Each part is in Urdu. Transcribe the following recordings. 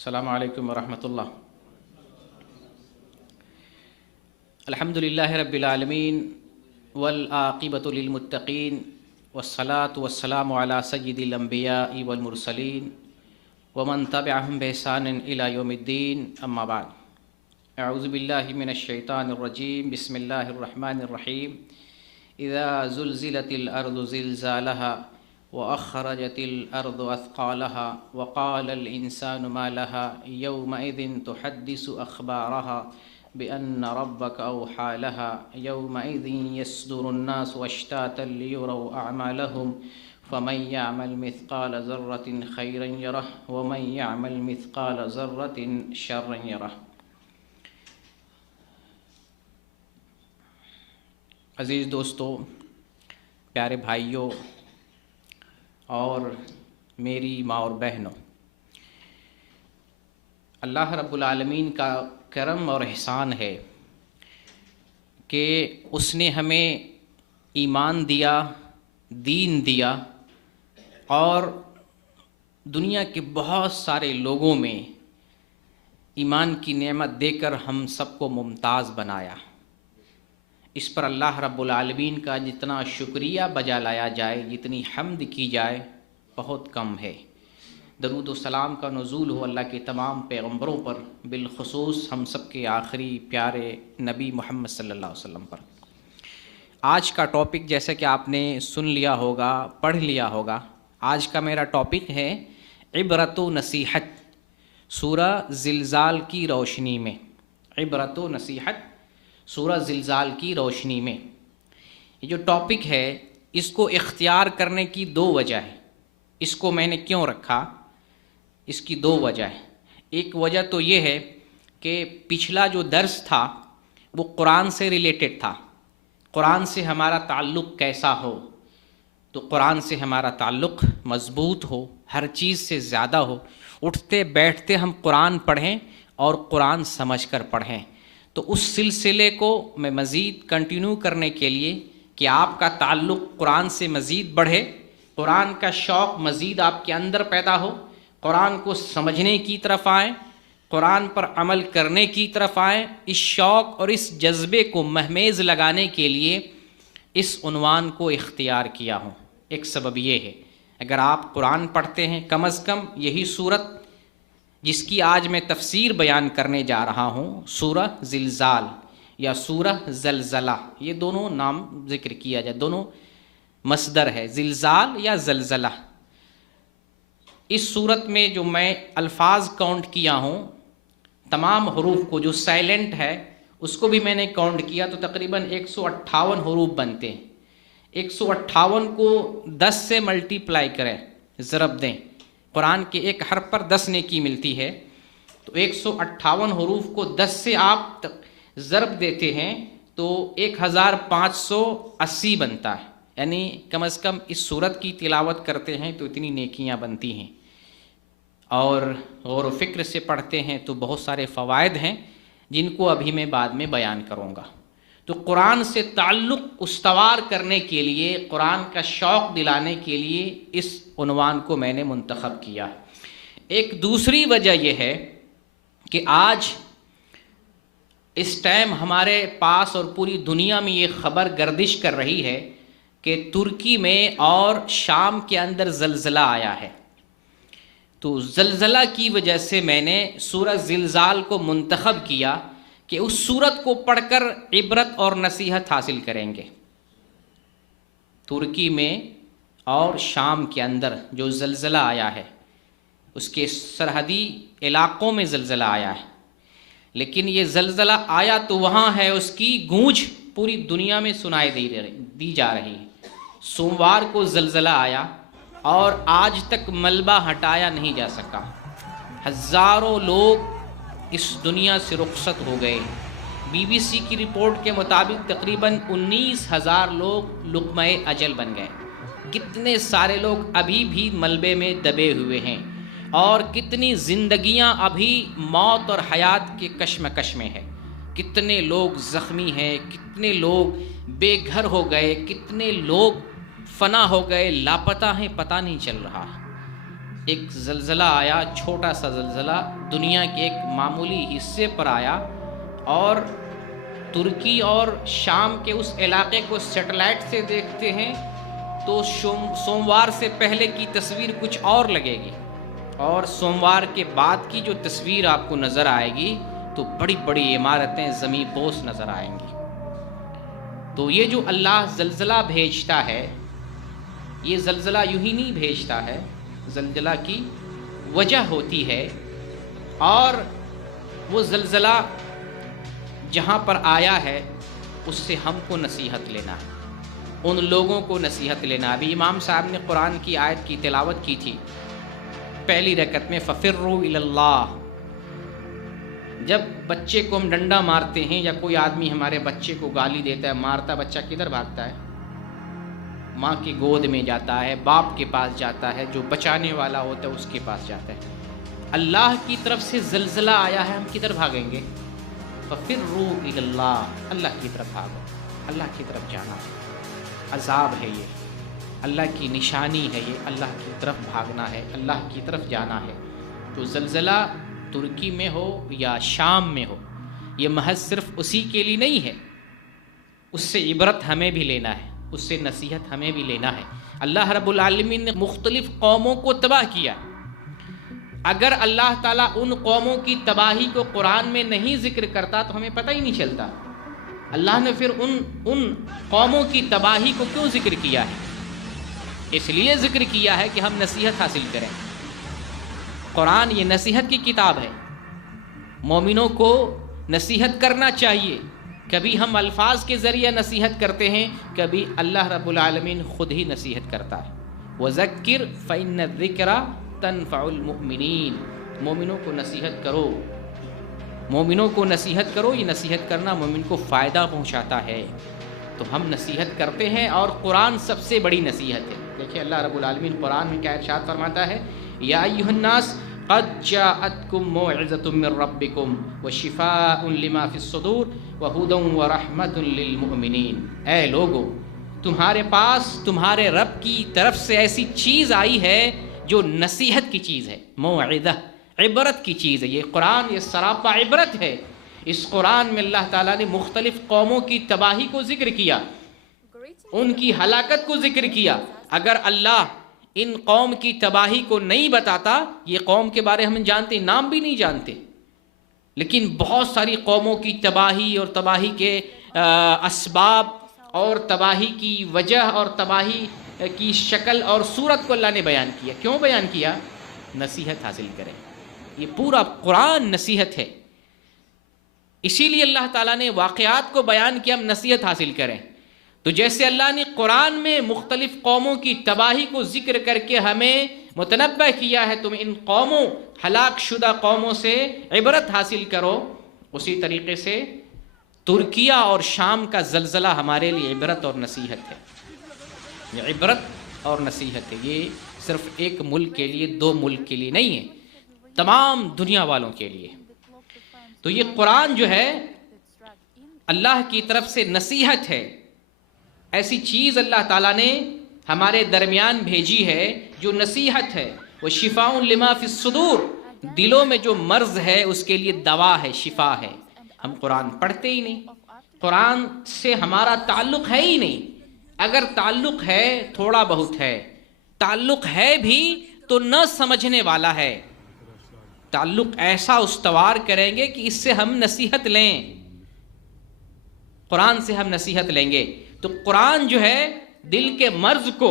السلام علیکم ورحمۃ اللہ۔ الحمدللہ رب العالمین والعاقبۃ للمتقین والصلاة والسلام علی سید الانبیاء والمرسلین ومن تبعہم بإحسان الی یوم الدین، اما بعد۔ اعوذ باللہ من الشیطان الرجیم، بسم اللہ الرحمن الرحیم۔ اذا زلزلت الارض زلزالها وأخرجت الأرض أثقالها وقال الإنسان ما لها يومئذ تحدث أخبارها بأن ربك أوحى لها يومئذ يصدر الناس أشتاتا ليروا أعمالهم فمن يعمل مثقال ذرة خيرا يره ومن يعمل مثقال ذرة شرا يره۔ عزیز دوستو، پیارے بھائیوں اور میری ماں اور بہنوں، اللہ رب العالمین کا کرم اور احسان ہے کہ اس نے ہمیں ایمان دیا، دین دیا، اور دنیا کے بہت سارے لوگوں میں ایمان کی نعمت دے کر ہم سب کو ممتاز بنایا۔ اس پر اللہ رب العالمین کا جتنا شکریہ بجا لایا جائے، جتنی حمد کی جائے، بہت کم ہے۔ درود و سلام کا نزول ہو اللہ کے تمام پیغمبروں پر، بالخصوص ہم سب کے آخری پیارے نبی محمد صلی اللہ علیہ وسلم پر۔ آج کا ٹاپک جیسے کہ آپ نے سن لیا ہوگا، پڑھ لیا ہوگا، آج کا میرا ٹاپک ہے عبرت و نصیحت، سورہ زلزال کی روشنی میں۔ عبرت و نصیحت سورہ زلزال کی روشنی میں۔ یہ جو ٹاپک ہے، اس کو اختیار کرنے کی دو وجہ ہے۔ اس کو میں نے کیوں رکھا؟ اس کی دو وجہ ہے۔ ایک وجہ تو یہ ہے کہ پچھلا جو درس تھا وہ قرآن سے ریلیٹڈ تھا۔ قرآن سے ہمارا تعلق کیسا ہو؟ تو قرآن سے ہمارا تعلق مضبوط ہو، ہر چیز سے زیادہ ہو، اٹھتے بیٹھتے ہم قرآن پڑھیں اور قرآن سمجھ کر پڑھیں۔ تو اس سلسلے کو میں مزید کنٹینیو کرنے کے لیے کہ آپ کا تعلق قرآن سے مزید بڑھے، قرآن کا شوق مزید آپ کے اندر پیدا ہو، قرآن کو سمجھنے کی طرف آئیں، قرآن پر عمل کرنے کی طرف آئیں، اس شوق اور اس جذبے کو مہمیز لگانے کے لیے اس عنوان کو اختیار کیا ہوں۔ ایک سبب یہ ہے، اگر آپ قرآن پڑھتے ہیں، کم از کم یہی صورت جس کی آج میں تفسیر بیان کرنے جا رہا ہوں، سورہ زلزال یا سورہ زلزلہ، یہ دونوں نام ذکر کیا جائے، دونوں مصدر ہے، زلزال یا زلزلہ۔ اس صورت میں جو میں الفاظ کاؤنٹ کیا ہوں، تمام حروف کو، جو سائلنٹ ہے اس کو بھی میں نے کاؤنٹ کیا، تو تقریباً 158 حروف بنتے ہیں۔ 158 کو 10 سے ملٹیپلائی کریں، ضرب دیں، قرآن کے ایک حرف پر 10 نیکی ملتی ہے، تو 158 حروف کو 10 سے آپ ضرب دیتے ہیں تو 1580 بنتا ہے۔ یعنی کم از کم اس سورت کی تلاوت کرتے ہیں تو اتنی نیکیاں بنتی ہیں، اور غور و فکر سے پڑھتے ہیں تو بہت سارے فوائد ہیں جن کو ابھی میں بعد میں بیان کروں گا۔ تو قرآن سے تعلق استوار کرنے کے لیے، قرآن کا شوق دلانے کے لیے اس عنوان کو میں نے منتخب کیا۔ ایک دوسری وجہ یہ ہے کہ آج اس ٹائم ہمارے پاس اور پوری دنیا میں یہ خبر گردش کر رہی ہے کہ ترکی میں اور شام کے اندر زلزلہ آیا ہے۔ تو زلزلہ کی وجہ سے میں نے سورہ زلزال کو منتخب کیا کہ اس سورت کو پڑھ کر عبرت اور نصیحت حاصل کریں گے۔ ترکی میں اور شام کے اندر جو زلزلہ آیا ہے، اس کے سرحدی علاقوں میں زلزلہ آیا ہے، لیکن یہ زلزلہ آیا تو وہاں ہے، اس کی گونج پوری دنیا میں سنائی دی جا رہی ہے۔ سوموار کو زلزلہ آیا اور آج تک ملبہ ہٹایا نہیں جا سکا، ہزاروں لوگ اس دنیا سے رخصت ہو گئے۔ بی بی سی کی رپورٹ کے مطابق تقریباً 19,000 لوگ لقمہ اجل بن گئے۔ کتنے سارے لوگ ابھی بھی ملبے میں دبے ہوئے ہیں، اور کتنی زندگیاں ابھی موت اور حیات کے کشمکش میں ہیں۔ کتنے لوگ زخمی ہیں، کتنے لوگ بے گھر ہو گئے، کتنے لوگ فنا ہو گئے، لاپتہ ہیں، پتہ نہیں چل رہا۔ ایک زلزلہ آیا، چھوٹا سا زلزلہ دنیا کے ایک معمولی حصے پر آیا، اور ترکی اور شام کے اس علاقے کو سیٹلائٹ سے دیکھتے ہیں تو سوموار سے پہلے کی تصویر کچھ اور لگے گی، اور سوموار کے بعد کی جو تصویر آپ کو نظر آئے گی تو بڑی بڑی عمارتیں زمیں بوس نظر آئیں گی۔ تو یہ جو اللہ زلزلہ بھیجتا ہے، یہ زلزلہ یوں ہی نہیں بھیجتا ہے، زلزلہ کی وجہ ہوتی ہے، اور وہ زلزلہ جہاں پر آیا ہے اس سے ہم کو نصیحت لینا ہے، ان لوگوں کو نصیحت لینا۔ ابھی امام صاحب نے قرآن کی آیت کی تلاوت کی تھی پہلی رکعت میں، فَفِرُّوا إِلَى اللَّهِ۔ جب بچے کو ہم ڈنڈا مارتے ہیں یا کوئی آدمی ہمارے بچے کو گالی دیتا ہے، مارتا، بچہ کدھر بھاگتا ہے؟ ماں کی گود میں جاتا ہے، باپ کے پاس جاتا ہے، جو بچانے والا ہوتا ہے اس کے پاس جاتا ہے۔ اللہ کی طرف سے زلزلہ آیا ہے، ہم کدھر بھاگیں گے؟ فَفِرُّوا إِلَى اللَّهِ، اللہ کی طرف بھاگو، اللہ کی طرف جانا ہے۔ عذاب ہے یہ، اللہ کی نشانی ہے یہ، اللہ کی طرف بھاگنا ہے، اللہ کی طرف جانا ہے۔ تو زلزلہ ترکی میں ہو یا شام میں ہو، یہ محض صرف اسی کے لیے نہیں ہے، اس سے عبرت ہمیں بھی لینا ہے، اس سے نصیحت ہمیں بھی لینا ہے۔ اللہ رب العالمین نے مختلف قوموں کو تباہ کیا، اگر اللہ تعالیٰ ان قوموں کی تباہی کو قرآن میں نہیں ذکر کرتا تو ہمیں پتہ ہی نہیں چلتا۔ اللہ نے پھر ان قوموں کی تباہی کو کیوں ذکر کیا ہے؟ اس لیے ذکر کیا ہے کہ ہم نصیحت حاصل کریں۔ قرآن یہ نصیحت کی کتاب ہے، مومنوں کو نصیحت کرنا چاہیے۔ کبھی ہم الفاظ کے ذریعے نصیحت کرتے ہیں، کبھی اللہ رب العالمین خود ہی نصیحت کرتا ہے۔ وَذَكِّرْ فَإِنَّ الذِّكْرَ تَنفَعُ الْمُؤْمِنِينَ، مومنوں کو نصیحت کرو، مومنوں کو نصیحت کرو، یہ نصیحت کرنا مومن کو فائدہ پہنچاتا ہے۔ تو ہم نصیحت کرتے ہیں، اور قرآن سب سے بڑی نصیحت ہے۔ دیکھیں اللہ رب العالمین قرآن میں کیا ارشاد فرماتا ہے، یا ایھا الناس قد جاءتکم موعظۃ من ربکم وشفاء لما فی الصدور وہدی ورحمۃ للمؤمنین۔ اے لوگو، تمہارے پاس تمہارے رب کی طرف سے ایسی چیز آئی ہے جو نصیحت کی چیز ہے، موعظہ، عبرت کی چیز ہے۔ یہ قرآن یہ سراپا عبرت ہے۔ اس قرآن میں اللہ تعالیٰ نے مختلف قوموں کی تباہی کو ذکر کیا، ان کی ہلاکت کو ذکر کیا۔ اگر اللہ ان قوم کی تباہی کو نہیں بتاتا، یہ قوم کے بارے ہم جانتے، نام بھی نہیں جانتے، لیکن بہت ساری قوموں کی تباہی اور تباہی کے اسباب اور تباہی کی وجہ اور تباہی کی شکل اور صورت کو اللہ نے بیان کیا۔ کیوں بیان کیا؟ نصیحت حاصل کریں۔ یہ پورا قرآن نصیحت ہے، اسی لیے اللہ تعالیٰ نے واقعات کو بیان کیا، ہم نصیحت حاصل کریں۔ تو جیسے اللہ نے قرآن میں مختلف قوموں کی تباہی کو ذکر کر کے ہمیں متنبہ کیا ہے تم ان قوموں، ہلاک شدہ قوموں سے عبرت حاصل کرو، اسی طریقے سے ترکیہ اور شام کا زلزلہ ہمارے لیے عبرت اور نصیحت ہے۔ یہ عبرت اور نصیحت ہے، یہ صرف ایک ملک کے لیے، دو ملک کے لیے نہیں ہے، تمام دنیا والوں کے لیے۔ تو یہ قرآن جو ہے اللہ کی طرف سے نصیحت ہے، ایسی چیز اللہ تعالیٰ نے ہمارے درمیان بھیجی ہے جو نصیحت ہے۔ وہ شفاء لما فی الصدور، دلوں میں جو مرض ہے اس کے لیے دوا ہے، شفا ہے۔ ہم قرآن پڑھتے ہی نہیں، قرآن سے ہمارا تعلق ہے ہی نہیں، اگر تعلق ہے تھوڑا بہت ہے، تعلق ہے بھی تو نہ سمجھنے والا ہے۔ تعلق ایسا استوار کریں گے کہ اس سے ہم نصیحت لیں، قرآن سے ہم نصیحت لیں گے۔ تو قرآن جو ہے دل کے مرض کو،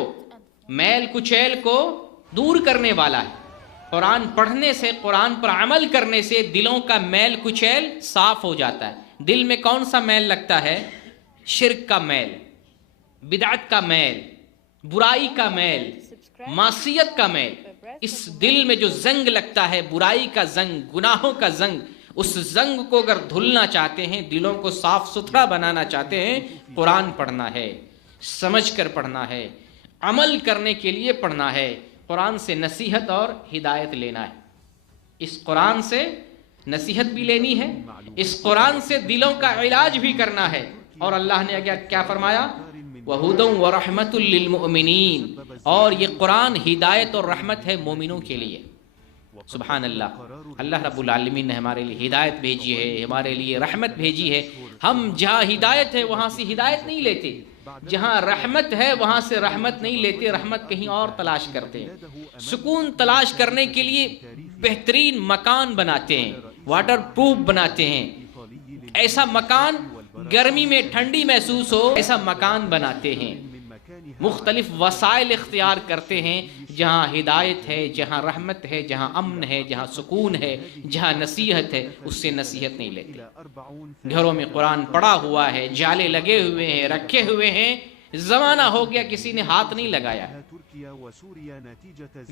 میل کچیل کو دور کرنے والا ہے۔ قرآن پڑھنے سے، قرآن پر عمل کرنے سے دلوں کا میل کچیل صاف ہو جاتا ہے۔ دل میں کون سا میل لگتا ہے؟ شرک کا میل، بدعت کا میل، برائی کا میل، معصیت کا میل۔ اس دل میں جو زنگ لگتا ہے، برائی کا زنگ، گناہوں کا زنگ، اس زنگ کو اگر دھلنا چاہتے ہیں، دلوں کو صاف ستھرا بنانا چاہتے ہیں، قرآن پڑھنا ہے، سمجھ کر پڑھنا ہے، عمل کرنے کے لیے پڑھنا ہے، قرآن سے نصیحت اور ہدایت لینا ہے۔ اس قرآن سے نصیحت بھی لینی ہے، اس قرآن سے دلوں کا علاج بھی کرنا ہے۔ اور اللہ نے کیا فرمایا؟ وَهُدًى وَرَحْمَةٌ لِّلْمُؤْمِنِينَ، اور یہ قرآن ہدایت اور رحمت ہے مومنوں کے لیے۔ سبحان اللہ، اللہ رب العالمین نے ہمارے لیے ہدایت بھیجی ہے، ہمارے لیے رحمت بھیجی ہے۔ ہم جہاں ہدایت ہے وہاں سے ہدایت نہیں لیتے، جہاں رحمت ہے وہاں سے رحمت نہیں لیتے، رحمت کہیں اور تلاش کرتے ہیں۔ سکون تلاش کرنے کے لیے بہترین مکان بناتے ہیں، واٹر پروف بناتے ہیں، ایسا مکان گرمی میں ٹھنڈی محسوس ہو ایسا مکان بناتے ہیں، مختلف وسائل اختیار کرتے ہیں۔ جہاں ہدایت ہے، جہاں رحمت ہے، جہاں امن ہے، جہاں سکون ہے، جہاں نصیحت ہے، اس سے نصیحت نہیں لیتے۔ گھروں میں قرآن پڑا ہوا ہے، جالے لگے ہوئے ہیں، رکھے ہوئے ہیں، زمانہ ہو گیا کسی نے ہاتھ نہیں لگایا۔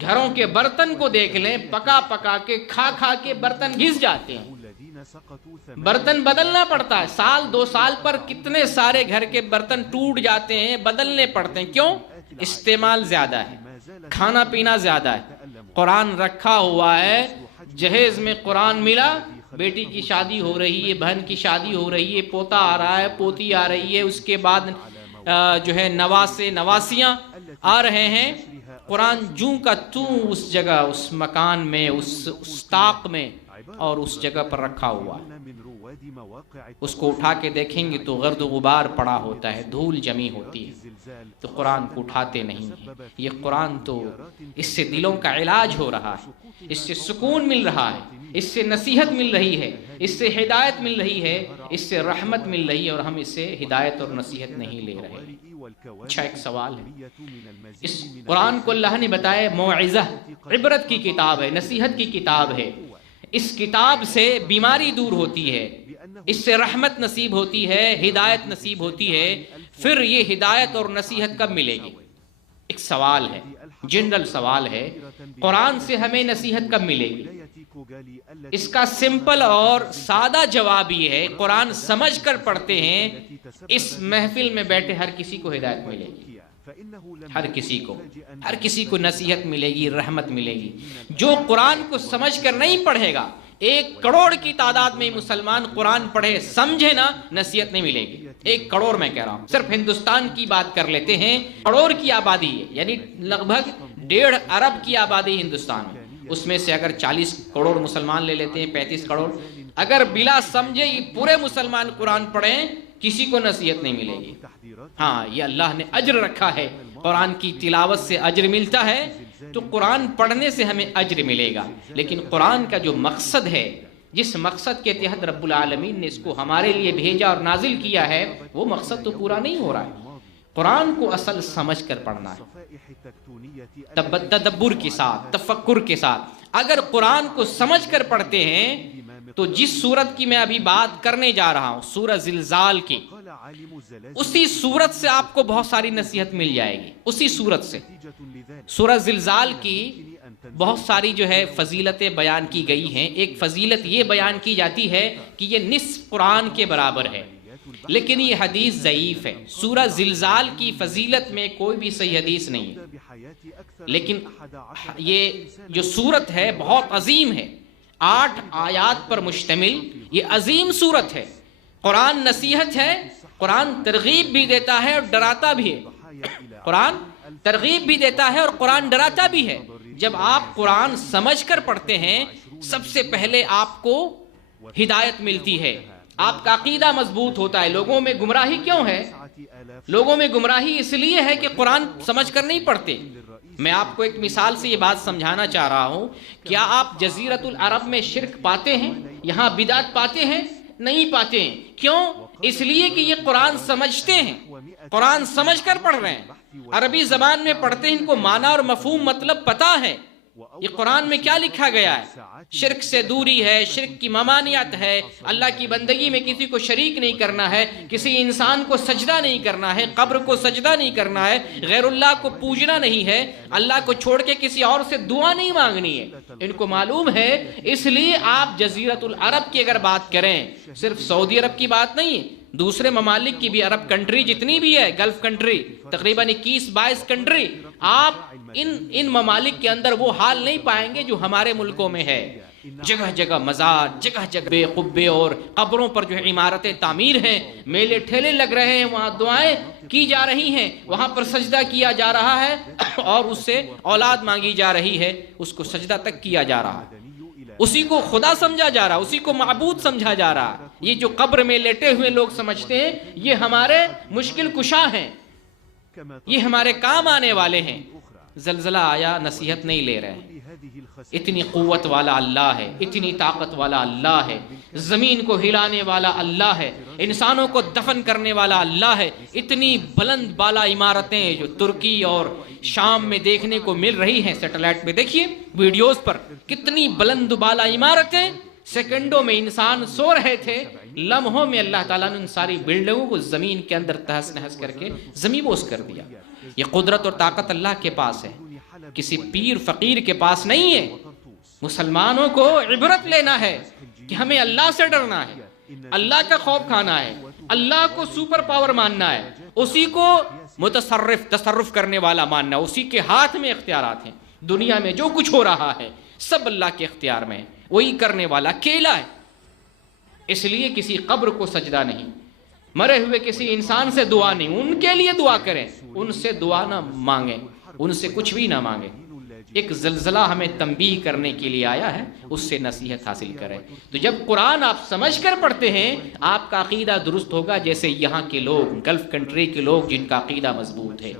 گھروں کے برتن کو دیکھ لیں، پکا پکا کے کھا کھا کے برتن گھس جاتے ہیں، برتن بدلنا پڑتا ہے۔ سال 2 سال پر کتنے سارے گھر کے برتن ٹوٹ جاتے ہیں، بدلنے پڑتے ہیں۔ کیوں؟ استعمال زیادہ ہے، کھانا پینا زیادہ ہے۔ قرآن رکھا ہوا ہے، جہیز میں قرآن ملا، بیٹی کی شادی ہو رہی ہے، بہن کی شادی ہو رہی ہے، پوتا آ رہا ہے، پوتی آ رہی ہے، اس کے بعد جو ہے نواسے نواسیاں آ رہے ہیں، قرآن جوں کا توں اس جگہ، اس مکان میں، اس طاق میں اور اس جگہ پر رکھا ہوا ہے۔ اس کو اٹھا کے دیکھیں گے تو گرد و غبار پڑا ہوتا ہے، دھول جمی ہوتی ہے، تو قرآن کو اٹھاتے نہیں ہیں۔ یہ قرآن تو اس سے دلوں کا علاج ہو رہا ہے، اس سے سکون مل رہا ہے، اس سے نصیحت مل رہی ہے، اس سے ہدایت مل رہی ہے، اس سے رحمت مل رہی ہے، اور ہم اس سے ہدایت اور نصیحت نہیں لے رہے۔ اچھا، ایک سوال ہے، اس قرآن کو اللہ نے بتایا موعظہ، عبرت کی کتاب ہے، نصیحت کی کتاب ہے، اس کتاب سے بیماری دور ہوتی ہے، اس سے رحمت نصیب ہوتی ہے، ہدایت نصیب ہوتی ہے، پھر یہ ہدایت اور نصیحت کب ملے گی؟ ایک سوال ہے، جنرل سوال ہے، قرآن سے ہمیں نصیحت کب ملے گی؟ اس کا سمپل اور سادہ جواب یہ ہے، قرآن سمجھ کر پڑھتے ہیں، اس محفل میں بیٹھے ہر کسی کو ہدایت ملے گی، ہر کسی کو نصیحت ملے گی، رحمت ملے گی۔ جو قرآن کو سمجھ کر نہیں پڑھے گا، 1 کروڑ کی تعداد میں مسلمان قرآن پڑھے سمجھے نا، نصیحت نہیں ملے گی۔ 1 کروڑ میں کہہ رہا ہوں، صرف ہندوستان کی بات کر لیتے ہیں، کروڑ کی آبادی ہے، یعنی لگ بھگ 1.5 ارب کی آبادی ہندوستان میں، اس میں سے اگر 40 کروڑ مسلمان لے لیتے ہیں، 35 کروڑ، اگر بلا سمجھے یہ پورے مسلمان قرآن پڑھیں، کسی کو نصیحت نہیں ملے گی۔ ہاں، یہ اللہ نے اجر رکھا ہے، قرآن کی تلاوت سے اجر ملتا ہے، تو قرآن پڑھنے سے ہمیں اجر ملے گا، لیکن قرآن کا جو مقصد ہے، جس مقصد کے تحت رب العالمین نے اس کو ہمارے لیے بھیجا اور نازل کیا ہے، وہ مقصد تو پورا نہیں ہو رہا ہے۔ قرآن کو اصل سمجھ کر پڑھنا ہے، تدبر کے ساتھ، تفکر کے ساتھ۔ اگر قرآن کو سمجھ کر پڑھتے ہیں تو جس سورت کی میں ابھی بات کرنے جا رہا ہوں، سورہ زلزال کی، اسی سورت سے آپ کو بہت ساری نصیحت مل جائے گی، اسی سورت سے۔ سورہ زلزال کی بہت ساری جو ہے فضیلتیں بیان کی گئی ہیں۔ ایک فضیلت یہ بیان کی جاتی ہے کہ یہ نصف قرآن کے برابر ہے، لیکن یہ حدیث ضعیف ہے۔ سورہ زلزال کی فضیلت میں کوئی بھی صحیح حدیث نہیں ہے، لیکن یہ جو سورت ہے بہت عظیم ہے، 8 آیات پر مشتمل یہ عظیم سورت ہے۔ قرآن نصیحت ہے، قرآن ترغیب بھی دیتا ہے اور ڈراتا بھی ہے، قرآن ترغیب بھی دیتا ہے اور قرآن ڈراتا بھی ہے۔ جب آپ قرآن سمجھ کر پڑھتے ہیں، سب سے پہلے آپ کو ہدایت ملتی ہے، آپ کا عقیدہ مضبوط ہوتا ہے۔ لوگوں میں گمراہی کیوں ہے؟ لوگوں میں گمراہی اس لیے ہے کہ قرآن سمجھ کر نہیں پڑھتے۔ میں آپ کو ایک مثال سے یہ بات سمجھانا چاہ رہا ہوں، کیا آپ جزیرۃ العرب میں شرک پاتے ہیں؟ یہاں بدعت پاتے ہیں؟ نہیں پاتے ہیں۔ کیوں؟ اس لیے کہ یہ قرآن سمجھتے ہیں، قرآن سمجھ کر پڑھ رہے ہیں، عربی زبان میں پڑھتے ہیں، ان کو معنی اور مفہوم مطلب پتہ ہے، یہ قرآن میں کیا لکھا گیا ہے۔ شرک سے دوری ہے، شرک کی ممانعت ہے، اللہ کی بندگی میں کسی کو شریک نہیں کرنا ہے، کسی انسان کو سجدہ نہیں کرنا ہے، قبر کو سجدہ نہیں کرنا ہے، غیر اللہ کو پوجنا نہیں ہے، اللہ کو چھوڑ کے کسی اور سے دعا نہیں مانگنی ہے، ان کو معلوم ہے۔ اس لیے آپ جزیرۃ العرب کی اگر بات کریں، صرف سعودی عرب کی بات نہیں، دوسرے ممالک کی بھی، عرب کنٹری جتنی بھی ہے، گلف کنٹری تقریباً 21-22 کنٹری، آپ ان ممالک کے اندر وہ حال نہیں پائیں گے جو ہمارے ملکوں میں ہے۔ جگہ جگہ مزار، جگہ جگہ بے قبے اور قبروں پر جو ہے عمارتیں تعمیر ہیں، میلے ٹھیلے لگ رہے ہیں، وہاں دعائیں کی جا رہی ہیں، وہاں پر سجدہ کیا جا رہا ہے اور اس سے اولاد مانگی جا رہی ہے، اس کو سجدہ تک کیا جا رہا ہے، اسی کو خدا سمجھا جا رہا، اسی کو معبود سمجھا جا رہا۔ یہ جو قبر میں لیٹے ہوئے لوگ سمجھتے ہیں یہ ہمارے مشکل کشا ہیں، یہ ہمارے کام آنے والے ہیں، زلزلہ آیا نصیحت نہیں لے رہے۔ اتنی قوت والا اللہ ہے، اتنی طاقت والا اللہ ہے، زمین کو ہلانے والا اللہ ہے، انسانوں کو دفن کرنے والا اللہ ہے۔ اتنی بلند بالا عمارتیں جو ترکی اور شام میں دیکھنے کو مل رہی ہیں، سیٹلائٹ پہ دیکھیے ویڈیوز پر، کتنی بلند بالا عمارتیں، سیکنڈوں میں انسان سو رہے تھے، لمحوں میں اللہ تعالیٰ نے ان ساری بلڈنگوں کو زمین کے اندر تہس نہس کر کے زمین بوس کر دیا۔ یہ قدرت اور طاقت اللہ کے پاس ہے، کسی پیر فقیر کے پاس نہیں ہے۔ مسلمانوں کو عبرت لینا ہے کہ ہمیں اللہ سے ڈرنا ہے، اللہ کا خوف کھانا ہے، اللہ کو سپر پاور ماننا ہے، اسی کو تصرف کرنے والا ماننا ہے، اسی کے ہاتھ میں اختیارات ہیں۔ دنیا میں جو کچھ ہو رہا ہے سب اللہ کے اختیار میں ہے، وہی کرنے والا اکیلا ہے۔ اس لیے کسی قبر کو سجدہ نہیں، مرے ہوئے کسی انسان سے دعا نہیں، ان کے لیے دعا کریں، ان سے دعا نہ مانگیں، ان سے کچھ بھی نہ مانگیں۔ ایک زلزلہ ہمیں تنبیہ کرنے کے لیے آیا ہے، اس سے نصیحت حاصل کریں۔ تو جب قرآن آپ سمجھ کر پڑھتے ہیں آپ کا عقیدہ درست ہوگا، جیسے یہاں کے لوگ، گلف کنٹری کے لوگ جن کا عقیدہ مضبوط ہے۔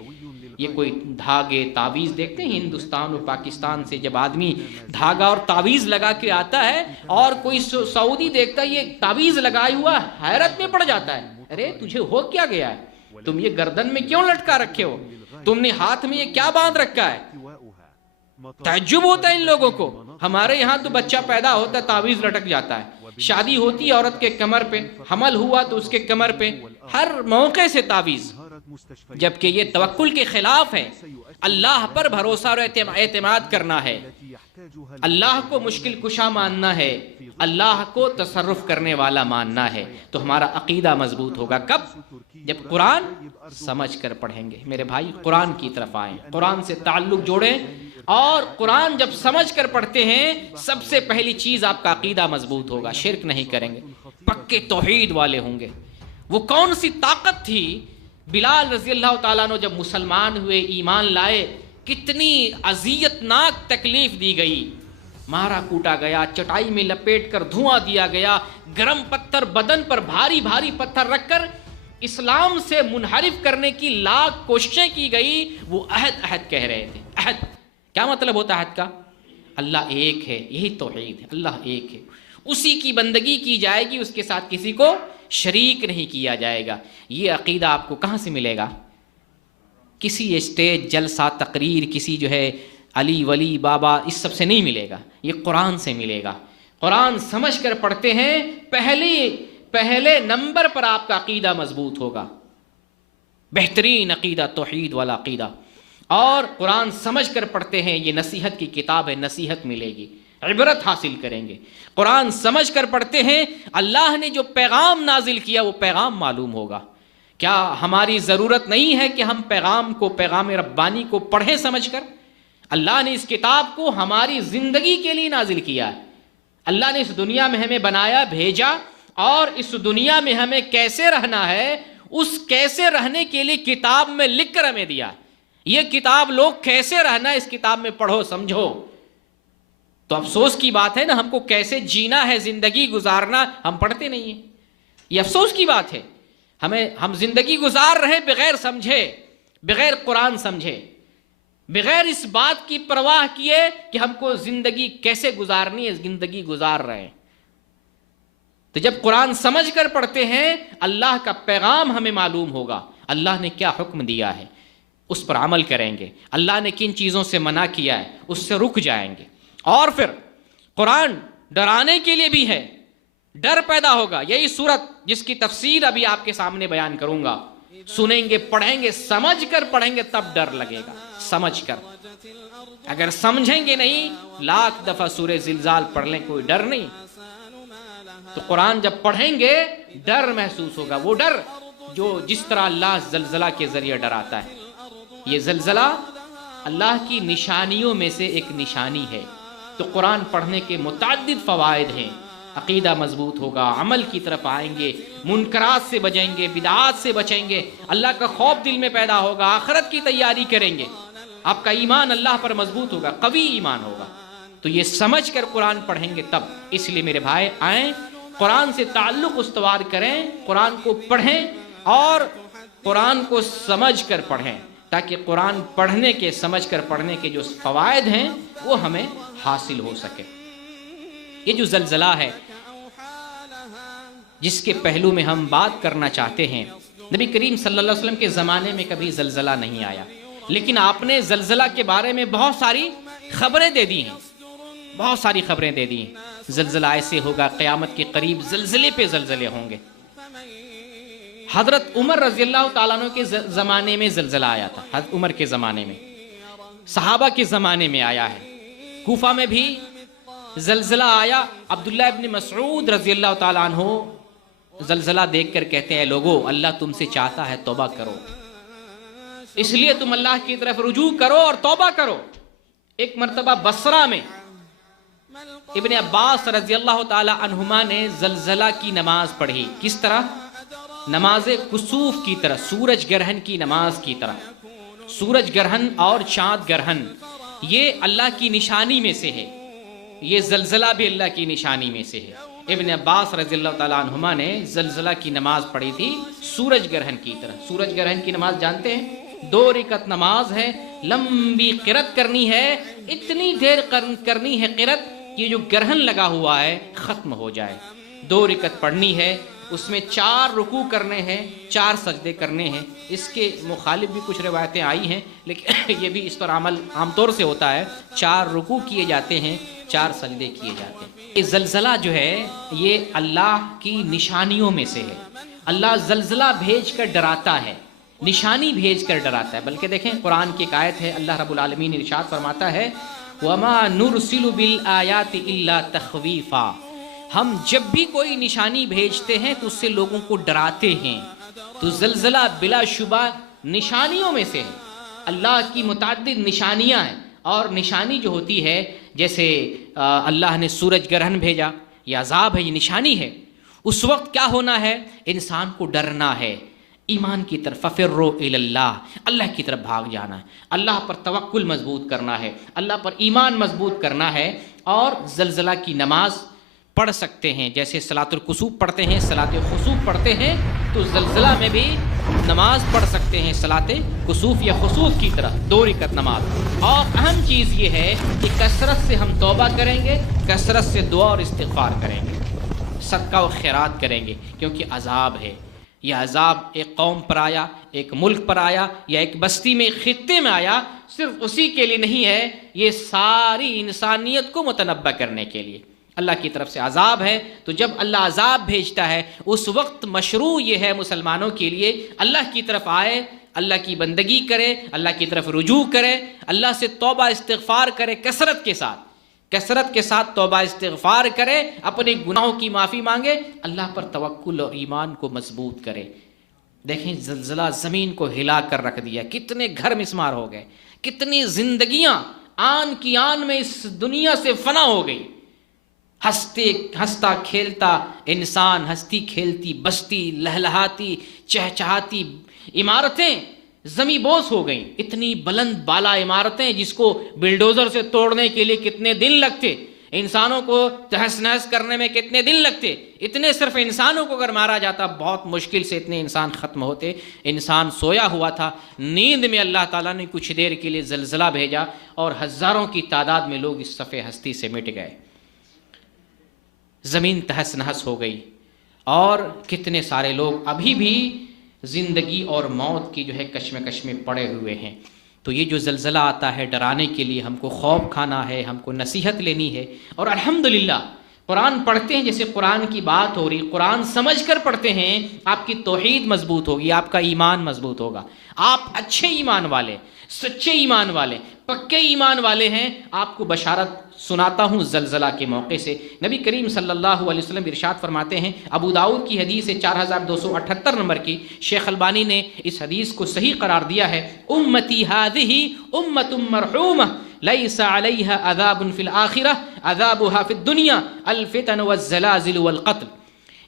یہ کوئی دھاگے تعویذ دیکھتے ہیں ہندوستان اور پاکستان سے، جب آدمی دھاگا اور تعویذ لگا کے آتا ہے اور کوئی سعودی دیکھتا ہے یہ تعویذ لگائے ہوا، حیرت میں پڑ جاتا ہے، ارے تجھے ہو کیا گیا ہے، تم یہ گردن میں کیوں لٹکا رکھے ہو، تم نے ہاتھ میں یہ کیا باندھ رکھا ہے؟ تعجب ہوتا ہے ان لوگوں کو۔ ہمارے یہاں تو بچہ پیدا ہوتا ہے تعویذ لٹک جاتا ہے، شادی ہوتی ہے عورت کے کمر پہ، حمل ہوا تو اس کے کمر پہ، ہر موقع سے تعویذ، جبکہ یہ توکل کے خلاف ہے۔ اللہ پر بھروسہ اور اعتماد کرنا ہے، اللہ کو مشکل کشا ماننا ہے، اللہ کو تصرف کرنے والا ماننا ہے، تو ہمارا عقیدہ مضبوط ہوگا۔ کب؟ جب قرآن سمجھ کر پڑھیں گے۔ میرے بھائی قرآن کی طرف آئیں، قرآن سے تعلق جوڑیں، اور قرآن جب سمجھ کر پڑھتے ہیں سب سے پہلی چیز آپ کا عقیدہ مضبوط ہوگا، شرک نہیں کریں گے، پکے توحید والے ہوں گے۔ وہ کون سی طاقت تھی بلال رضی اللہ تعالیٰ عنہ جب مسلمان ہوئے، ایمان لائے، کتنی اذیت ناک تکلیف دی گئی، مارا کوٹا گیا، چٹائی میں لپیٹ کر دھواں دیا گیا، گرم پتھر بدن پر بھاری بھاری پتھر رکھ کر اسلام سے منحرف کرنے کی لاکھ کوششیں کی گئی۔ وہ عہد کہہ رہے تھے۔ عہد کیا مطلب ہوتا ہے عہد کا؟ اللہ ایک ہے، یہی توحید ہے، اللہ ایک ہے، اسی کی بندگی کی جائے گی، اس کے ساتھ کسی کو شریک نہیں کیا جائے گا۔ یہ عقیدہ آپ کو کہاں سے ملے گا؟ کسی اسٹیج جلسہ تقریر، کسی جو ہے علی ولی بابا، اس سب سے نہیں ملے گا، یہ قرآن سے ملے گا۔ قرآن سمجھ کر پڑھتے ہیں، پہلے نمبر پر آپ کا عقیدہ مضبوط ہوگا، بہترین عقیدہ توحید والا عقیدہ۔ اور قرآن سمجھ کر پڑھتے ہیں، یہ نصیحت کی کتاب ہے، نصیحت ملے گی، عبرت حاصل کریں گے۔ قرآن سمجھ کر پڑھتے ہیں، اللہ نے جو پیغام نازل کیا وہ پیغام معلوم ہوگا۔ کیا ہماری ضرورت نہیں ہے کہ ہم پیغام ربانی کو پڑھیں سمجھ کر؟ اللہ نے اس کتاب کو ہماری زندگی کے لیے نازل کیا ہے۔ اللہ نے اس دنیا میں ہمیں بنایا، بھیجا، اور اس دنیا میں ہمیں کیسے رہنا ہے، اس کیسے رہنے کے لیے کتاب میں لکھ کر ہمیں دیا۔ یہ کتاب لوگ کیسے رہنا ہے اس کتاب میں پڑھو سمجھو۔ تو افسوس کی بات ہے نا، ہم کو کیسے جینا ہے، زندگی گزارنا، ہم پڑھتے نہیں ہیں۔ یہ افسوس کی بات ہے، ہم زندگی گزار رہے بغیر سمجھے، بغیر قرآن سمجھے، بغیر اس بات کی پرواہ کیے کہ ہم کو زندگی کیسے گزارنی ہے، زندگی گزار رہے ہیں۔ تو جب قرآن سمجھ کر پڑھتے ہیں، اللہ کا پیغام ہمیں معلوم ہوگا، اللہ نے کیا حکم دیا ہے، اس پر عمل کریں گے، اللہ نے کن چیزوں سے منع کیا ہے اس سے رک جائیں گے۔ اور پھر قرآن ڈرانے کے لیے بھی ہے، ڈر پیدا ہوگا۔ یہی صورت جس کی تفسیر ابھی آپ کے سامنے بیان کروں گا، سنیں گے، پڑھیں گے، سمجھ کر پڑھیں گے تب ڈر لگے گا، سمجھ کر۔ اگر سمجھیں گے نہیں، لاکھ دفعہ سورہ زلزال پڑھ لیں، کوئی ڈر نہیں۔ تو قرآن جب پڑھیں گے ڈر محسوس ہوگا، وہ ڈر جو جس طرح اللہ زلزلہ کے ذریعے ڈراتا ہے۔ یہ زلزلہ اللہ کی نشانیوں میں سے ایک نشانی ہے۔ تو قرآن پڑھنے کے متعدد فوائد ہیں. عقیدہ مضبوط ہوگا، عمل کی طرف آئیں گے، منکرات سے بچیں گے، بدعات سے بچیں گے، اللہ کا خوف دل میں پیدا ہوگا، آخرت کی تیاری کریں گے، آپ کا ایمان اللہ پر مضبوط ہوگا، قوی ایمان ہوگا. تو یہ سمجھ کر قرآن پڑھیں گے تب. اس لیے میرے بھائی آئیں، قرآن سے تعلق استوار کریں، قرآن کو پڑھیں اور قرآن کو سمجھ کر پڑھیں، تاکہ قرآن پڑھنے کے، سمجھ کر پڑھنے کے جو فوائد ہیں وہ ہمیں حاصل ہو سکے. یہ جو زلزلہ ہے جس کے پہلو میں ہم بات کرنا چاہتے ہیں، نبی کریم صلی اللہ علیہ وسلم کے زمانے میں کبھی زلزلہ نہیں آیا، لیکن آپ نے زلزلہ کے بارے میں بہت ساری خبریں دے دی ہیں، بہت ساری خبریں دے دی ہیں. زلزلہ ایسے ہوگا، قیامت کے قریب زلزلے پہ زلزلے ہوں گے. حضرت عمر رضی اللہ تعالیٰ عنہ کے زمانے میں زلزلہ آیا تھا، حضرت عمر کے زمانے میں، صحابہ کے زمانے میں آیا ہے. کوفہ میں بھی زلزلہ آیا. عبداللہ ابن مسعود رضی اللہ تعالیٰ عنہ زلزلہ دیکھ کر کہتے ہیں لوگو اللہ تم سے چاہتا ہے توبہ کرو، اس لیے تم اللہ کی طرف رجوع کرو اور توبہ کرو. ایک مرتبہ بصرہ میں ابن عباس رضی اللہ تعالی عنہما نے زلزلہ کی نماز پڑھی. کس طرح؟ نماز کسوف کی طرح، سورج گرہن کی نماز کی طرح. سورج گرہن اور چاند گرہن یہ اللہ کی نشانی میں سے ہے، یہ زلزلہ بھی اللہ کی نشانی میں سے ہے. ابن عباس رضی اللہ تعالیٰ عنہما نے زلزلہ کی نماز پڑھی تھی سورج گرہن کی طرح. سورج گرہن کی نماز جانتے ہیں؟ 2 رکعت نماز ہے، لمبی قرات کرنی ہے، اتنی دیر کرنی ہے قرات کہ جو گرہن لگا ہوا ہے ختم ہو جائے. 2 رکعت پڑھنی ہے، اس میں 4 رکوع کرنے ہیں، 4 سجدے کرنے ہیں. اس کے مخالف بھی کچھ روایتیں آئی ہیں، لیکن یہ بھی اس پر عمل عام طور سے ہوتا ہے. 4 رکوع کیے جاتے ہیں، 4 سجدے کیے جاتے ہیں. یہ زلزلہ جو ہے یہ اللہ کی نشانیوں میں سے ہے. اللہ زلزلہ بھیج کر ڈراتا ہے، نشانی بھیج کر ڈراتا ہے. بلکہ دیکھیں قرآن کی ایک آیت ہے، اللہ رب العالمین ارشاد فرماتا ہے وَمَا نُرْسِلُ بِالْآيَاتِ إِلَّا تَخْوِيفًا. ہم جب بھی کوئی نشانی بھیجتے ہیں تو اس سے لوگوں کو ڈراتے ہیں. تو زلزلہ بلا شبہ نشانیوں میں سے ہے. اللہ کی متعدد نشانیاں ہیں، اور نشانی جو ہوتی ہے جیسے اللہ نے سورج گرہن بھیجا، یہ عذاب ہے، یہ نشانی ہے. اس وقت کیا ہونا ہے؟ انسان کو ڈرنا ہے، ایمان کی طرف فَفِرُّوا إِلَى اللَّهِ، اللہ کی طرف بھاگ جانا ہے، اللہ پر توکل مضبوط کرنا ہے، اللہ پر ایمان مضبوط کرنا ہے. اور زلزلہ کی نماز پڑھ سکتے ہیں، جیسے صلاۃ الکسوف پڑھتے ہیں، صلاۃ خسوف پڑھتے ہیں، تو زلزلہ میں بھی نماز پڑھ سکتے ہیں صلاۃ کسوف یا خسوف کی طرح 2 رکعت نماز. اور اہم چیز یہ ہے کہ کثرت سے ہم توبہ کریں گے، کثرت سے دعا اور استغفار کریں گے، صدقہ و خیرات کریں گے، کیونکہ عذاب ہے. یہ عذاب ایک قوم پر آیا، ایک ملک پر آیا، یا ایک بستی میں، ایک خطے میں آیا، صرف اسی کے لیے نہیں ہے، یہ ساری انسانیت کو متنبہ کرنے کے لیے اللہ کی طرف سے عذاب ہے. تو جب اللہ عذاب بھیجتا ہے اس وقت مشروع یہ ہے مسلمانوں کے لیے اللہ کی طرف آئے، اللہ کی بندگی کرے، اللہ کی طرف رجوع کرے، اللہ سے توبہ استغفار کرے، کثرت کے ساتھ توبہ استغفار کرے، اپنے گناہوں کی معافی مانگے، اللہ پر توکل اور ایمان کو مضبوط کرے. دیکھیں زلزلہ زمین کو ہلا کر رکھ دیا، کتنے گھر مسمار ہو گئے، کتنی زندگیاں آن کی آن میں اس دنیا سے فنا ہو گئی. ہنستا کھیلتا انسان، ہستی کھیلتی بستی، لہلہاتی چہچہاتی عمارتیں زمیں بوس ہو گئیں. اتنی بلند بالا عمارتیں جس کو بلڈوزر سے توڑنے کے لیے کتنے دن لگتے، انسانوں کو تہس نہس کرنے میں کتنے دن لگتے. اتنے صرف انسانوں کو اگر مارا جاتا بہت مشکل سے اتنے انسان ختم ہوتے. انسان سویا ہوا تھا، نیند میں اللہ تعالیٰ نے کچھ دیر کے لیے زلزلہ بھیجا اور ہزاروں کی تعداد میں لوگ اس صفحے ہستی سے مٹ گئے، زمین تہس نہس ہو گئی. اور کتنے سارے لوگ ابھی بھی زندگی اور موت کی جو ہے کشمکش میں پڑے ہوئے ہیں. تو یہ جو زلزلہ آتا ہے ڈرانے کے لیے ہم کو خوف کھانا ہے، ہم کو نصیحت لینی ہے. اور الحمدللہ قرآن پڑھتے ہیں، جیسے قرآن کی بات ہو رہی، قرآن سمجھ کر پڑھتے ہیں، آپ کی توحید مضبوط ہوگی، آپ کا ایمان مضبوط ہوگا. آپ اچھے ایمان والے، سچے ایمان والے، پکے ایمان والے ہیں. آپ کو بشارت سناتا ہوں زلزلہ کے موقع سے. نبی کریم صلی اللہ علیہ وسلم ارشاد فرماتے ہیں، ابو داؤد کی حدیث ہے 4278 نمبر کی، شیخ البانی نے اس حدیث کو صحیح قرار دیا ہے، امتی ہذہ امت مرحومہ، لیس علیہا عذاب فی الآخرہ عذابها فی الدنیا الفتن والزلازل والقتل.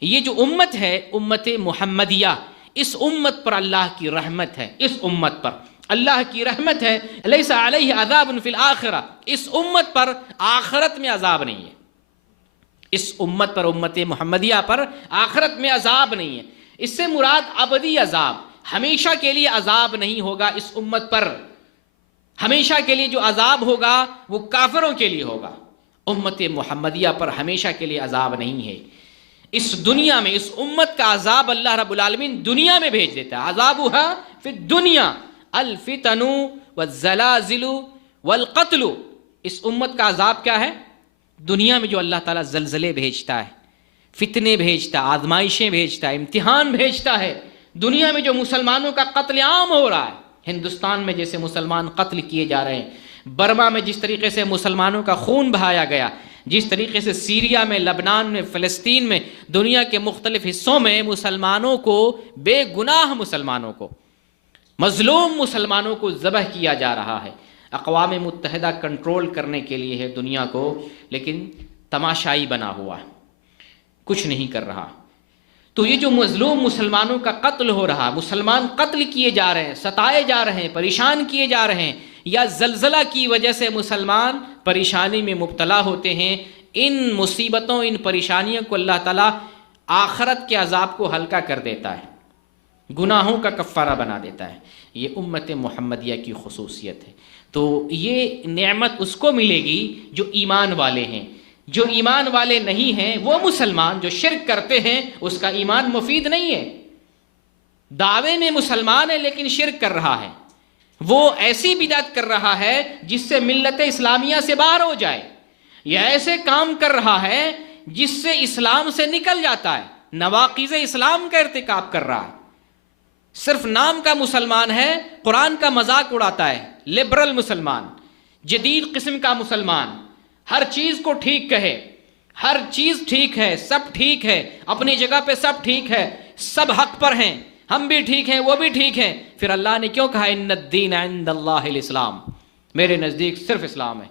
یہ جو امت ہے امت محمدیہ، اس امت پر اللہ کی رحمت ہے، اس امت پر اللہ کی رحمت ہے. لیس علیہ عذاب فی الآخرہ، اس امت پر آخرت میں عذاب نہیں ہے. اس امت پر، امت محمدیہ پر آخرت میں عذاب نہیں ہے. اس سے مراد ابدی عذاب، ہمیشہ کے لیے عذاب نہیں ہوگا اس امت پر. ہمیشہ کے لیے جو عذاب ہوگا وہ کافروں کے لیے ہوگا. امت محمدیہ پر ہمیشہ کے لیے عذاب نہیں ہے. اس دنیا میں اس امت کا عذاب اللہ رب العالمین دنیا میں بھیج دیتا ہے. عذابها فی الدنیا الفتن والزلازل والقتل. اس امت کا عذاب کیا ہے؟ دنیا میں جو اللہ تعالیٰ زلزلے بھیجتا ہے، فتنے بھیجتا ہے، آزمائشیں بھیجتا ہے، امتحان بھیجتا ہے. دنیا میں جو مسلمانوں کا قتل عام ہو رہا ہے، ہندوستان میں جیسے مسلمان قتل کیے جا رہے ہیں، برما میں جس طریقے سے مسلمانوں کا خون بہایا گیا، جس طریقے سے سیریا میں، لبنان میں، فلسطین میں، دنیا کے مختلف حصوں میں مسلمانوں کو، بے گناہ مسلمانوں کو، مظلوم مسلمانوں کو ذبح کیا جا رہا ہے. اقوام متحدہ کنٹرول کرنے کے لیے ہے دنیا کو، لیکن تماشائی بنا ہوا ہے، کچھ نہیں کر رہا. تو یہ جو مظلوم مسلمانوں کا قتل ہو رہا، مسلمان قتل کیے جا رہے ہیں، ستائے جا رہے ہیں، پریشان کیے جا رہے ہیں، یا زلزلہ کی وجہ سے مسلمان پریشانی میں مبتلا ہوتے ہیں، ان مصیبتوں، ان پریشانیوں کو اللہ تعالیٰ آخرت کے عذاب کو ہلکا کر دیتا ہے، گناہوں کا کفارہ بنا دیتا ہے. یہ امت محمدیہ کی خصوصیت ہے. تو یہ نعمت اس کو ملے گی جو ایمان والے ہیں. جو ایمان والے نہیں ہیں وہ مسلمان جو شرک کرتے ہیں، اس کا ایمان مفید نہیں ہے. دعوے میں مسلمان ہے لیکن شرک کر رہا ہے، وہ ایسی بدعت کر رہا ہے جس سے ملت اسلامیہ سے باہر ہو جائے، یا ایسے کام کر رہا ہے جس سے اسلام سے نکل جاتا ہے، نواقض اسلام کا ارتکاب کر رہا ہے. صرف نام کا مسلمان ہے، قرآن کا مذاق اڑاتا ہے، لبرل مسلمان، جدید قسم کا مسلمان، ہر چیز کو ٹھیک کہے، ہر چیز ٹھیک ہے، سب ٹھیک ہے، اپنی جگہ پہ سب ٹھیک ہے، سب حق پر ہیں، ہم بھی ٹھیک ہیں، وہ بھی ٹھیک ہیں. پھر اللہ نے کیوں کہا ان الدین عند اللہ الاسلام؟ میرے نزدیک صرف اسلام ہے،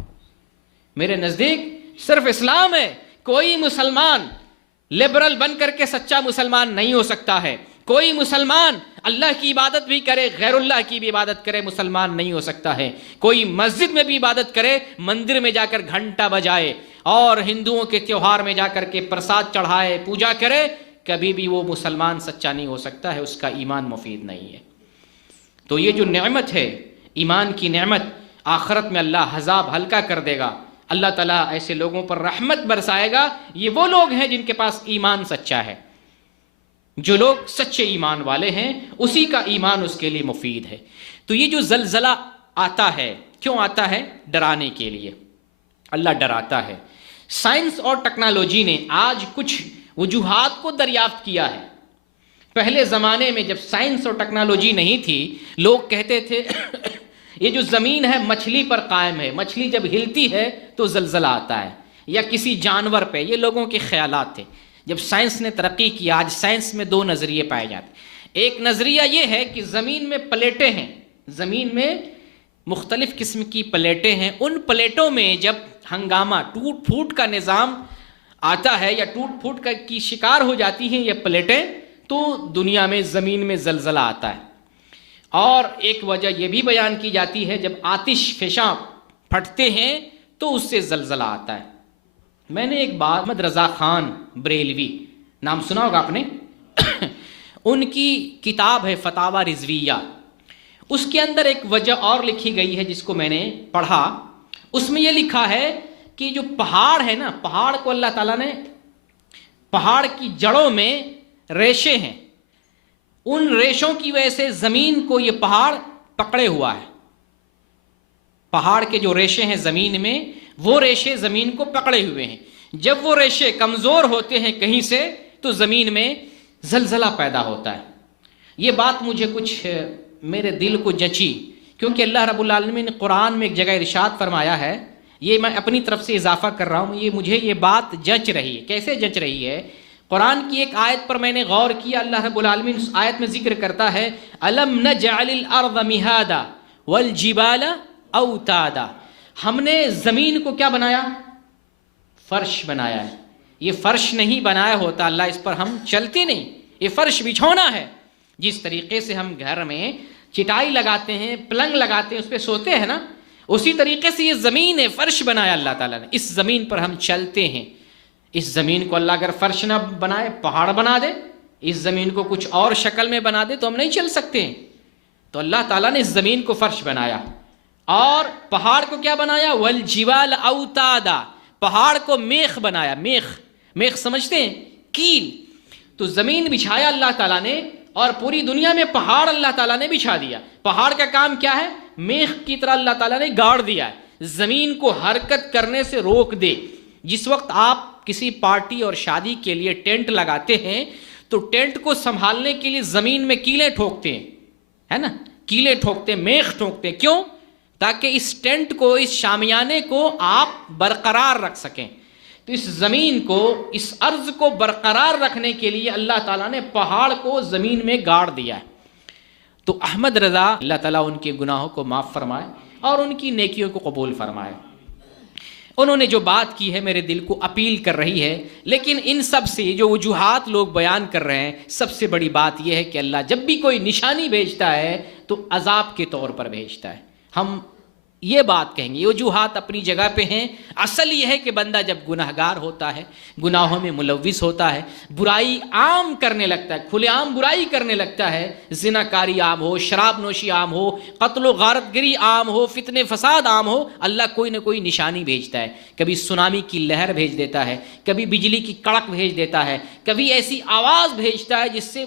میرے نزدیک صرف اسلام ہے. کوئی مسلمان لبرل بن کر کے سچا مسلمان نہیں ہو سکتا ہے. کوئی مسلمان اللہ کی عبادت بھی کرے، غیر اللہ کی بھی عبادت کرے، مسلمان نہیں ہو سکتا ہے. کوئی مسجد میں بھی عبادت کرے، مندر میں جا کر گھنٹا بجائے اور ہندوؤں کے تیوہار میں جا کر کے پرساد چڑھائے، پوجا کرے، کبھی بھی وہ مسلمان سچا نہیں ہو سکتا ہے، اس کا ایمان مفید نہیں ہے. تو یہ جو نعمت ہے، ایمان کی نعمت، آخرت میں اللہ عذاب ہلکا کر دے گا. اللہ تعالیٰ ایسے لوگوں پر رحمت برسائے گا. یہ وہ لوگ ہیں جن کے پاس ایمان سچا ہے. جو لوگ سچے ایمان والے ہیں اسی کا ایمان اس کے لیے مفید ہے. تو یہ جو زلزلہ آتا ہے، کیوں آتا ہے؟ ڈرانے کے لیے اللہ ڈراتا ہے. سائنس اور ٹیکنالوجی نے آج کچھ وجوہات کو دریافت کیا ہے. پہلے زمانے میں جب سائنس اور ٹیکنالوجی نہیں تھی، لوگ کہتے تھے یہ جو زمین ہے مچھلی پر قائم ہے، مچھلی جب ہلتی ہے تو زلزلہ آتا ہے، یا کسی جانور پہ. یہ لوگوں کے خیالات تھے. جب سائنس نے ترقی کی، آج سائنس میں دو نظریے پائے جاتے ہیں. ایک نظریہ یہ ہے کہ زمین میں پلیٹیں ہیں، زمین میں مختلف قسم کی پلیٹیں ہیں، ان پلیٹوں میں جب ہنگامہ، ٹوٹ پھوٹ کا نظام آتا ہے یا ٹوٹ پھوٹ کی شکار ہو جاتی ہیں یہ پلیٹیں، تو دنیا میں، زمین میں زلزلہ آتا ہے. اور ایک وجہ یہ بھی بیان کی جاتی ہے جب آتش فشاں پھٹتے ہیں تو اس سے زلزلہ آتا ہے. میں نے ایک بات، احمد رضا خان بریلوی، نام سنا ہوگا آپ نے، ان کی کتاب ہے فتاوی رضویہ، اس کے اندر ایک وجہ اور لکھی گئی ہے جس کو میں نے پڑھا. اس میں یہ لکھا ہے کہ جو پہاڑ ہے نا، پہاڑ کو اللہ تعالیٰ نے، پہاڑ کی جڑوں میں ریشے ہیں، ان ریشوں کی وجہ سے زمین کو یہ پہاڑ پکڑے ہوا ہے. پہاڑ کے جو ریشے ہیں زمین میں، وہ ریشے زمین کو پکڑے ہوئے ہیں. جب وہ ریشے کمزور ہوتے ہیں کہیں سے تو زمین میں زلزلہ پیدا ہوتا ہے. یہ بات مجھے کچھ میرے دل کو جچی، کیونکہ اللہ رب العالمین نے قرآن میں ایک جگہ ارشاد فرمایا ہے، یہ میں اپنی طرف سے اضافہ کر رہا ہوں، مجھے یہ بات جچ رہی ہے. کیسے جچ رہی ہے؟ قرآن کی ایک آیت پر میں نے غور کیا. اللہ رب العالمین اس آیت میں ذکر کرتا ہے أَلَمْ نَجْعَلِ الْأَرْضَ مِهَادًا وَالْجِبَالَ أَوْتَادًا. ہم نے زمین کو کیا بنایا؟ فرش بنایا ہے. یہ فرش نہیں بنایا ہوتا اللہ، اس پر ہم چلتے نہیں، یہ فرش بچھونا ہے. جس طریقے سے ہم گھر میں چٹائی لگاتے ہیں، پلنگ لگاتے ہیں، اس پہ سوتے ہیں نا، اسی طریقے سے یہ زمین ہے، فرش بنایا اللہ تعالیٰ نے. اس زمین پر ہم چلتے ہیں. اس زمین کو اللہ اگر فرش نہ بنائے، پہاڑ بنا دے، اس زمین کو کچھ اور شکل میں بنا دے تو ہم نہیں چل سکتے ہیں. تو اللہ تعالیٰ نے اس زمین کو فرش بنایا. اور پہاڑ کو کیا بنایا؟ والجبال اوتادا، پہاڑ کو میخ بنایا. میخ سمجھتے ہیں؟ کیل. تو زمین بچھایا اللہ تعالیٰ نے، اور پوری دنیا میں پہاڑ اللہ تعالیٰ نے بچھا دیا. پہاڑ کا کام کیا ہے؟ میخ کی طرح اللہ تعالیٰ نے گاڑ دیا ہے، زمین کو حرکت کرنے سے روک دے. جس وقت آپ کسی پارٹی اور شادی کے لیے ٹینٹ لگاتے ہیں تو ٹینٹ کو سنبھالنے کے لیے زمین میں کیلیں ٹھوکتے ہیں، ہے نا، کیلیں ٹھوکتے ہیں، میخ ٹھوکتے ہیں. کیوں؟ تاکہ اس ٹینٹ کو، اس شامیانے کو آپ برقرار رکھ سکیں. تو اس زمین کو، اس ارض کو برقرار رکھنے کے لیے اللہ تعالیٰ نے پہاڑ کو زمین میں گاڑ دیا ہے. تو احمد رضا، اللہ تعالیٰ ان کے گناہوں کو معاف فرمائے اور ان کی نیکیوں کو قبول فرمائے. انہوں نے جو بات کی ہے میرے دل کو اپیل کر رہی ہے. لیکن ان سب سے جو وجوہات لوگ بیان کر رہے ہیں، سب سے بڑی بات یہ ہے کہ اللہ جب بھی کوئی نشانی بھیجتا ہے تو عذاب کے طور پر بھیجتا ہے. ہم یہ بات کہیں گے، یہ وجوہات اپنی جگہ پہ ہیں. اصل یہ ہے کہ بندہ جب گناہگار ہوتا ہے، گناہوں میں ملوث ہوتا ہے، برائی عام کرنے لگتا ہے، کھلے عام برائی کرنے لگتا ہے، زناکاری عام ہو، شراب نوشی عام ہو، قتل و غارت گری عام ہو، فتنے فساد عام ہو، اللہ کوئی نہ کوئی نشانی بھیجتا ہے. کبھی سونامی کی لہر بھیج دیتا ہے، کبھی بجلی کی کڑک بھیج دیتا ہے، کبھی ایسی آواز بھیجتا ہے جس سے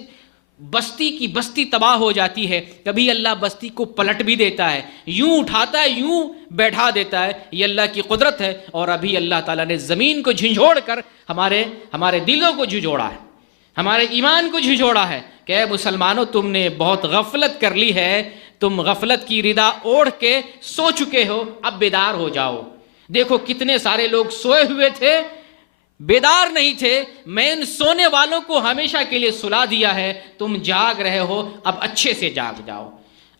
بستی کی بستی تباہ ہو جاتی ہے. کبھی اللہ بستی کو پلٹ بھی دیتا ہے، یوں اٹھاتا ہے، یوں بیٹھا دیتا ہے. یہ اللہ کی قدرت ہے. اور ابھی اللہ تعالیٰ نے زمین کو جھنجھوڑ کر ہمارے دلوں کو جھنجھوڑا ہے، ہمارے ایمان کو جھنجھوڑا ہے کہ اے مسلمانوں، تم نے بہت غفلت کر لی ہے، تم غفلت کی ردا اوڑھ کے سو چکے ہو، اب بیدار ہو جاؤ. دیکھو کتنے سارے لوگ سوئے ہوئے تھے، بیدار نہیں تھے، میں ان سونے والوں کو ہمیشہ کے لیے سلا دیا ہے، تم جاگ رہے ہو، اب اچھے سے جاگ جاؤ.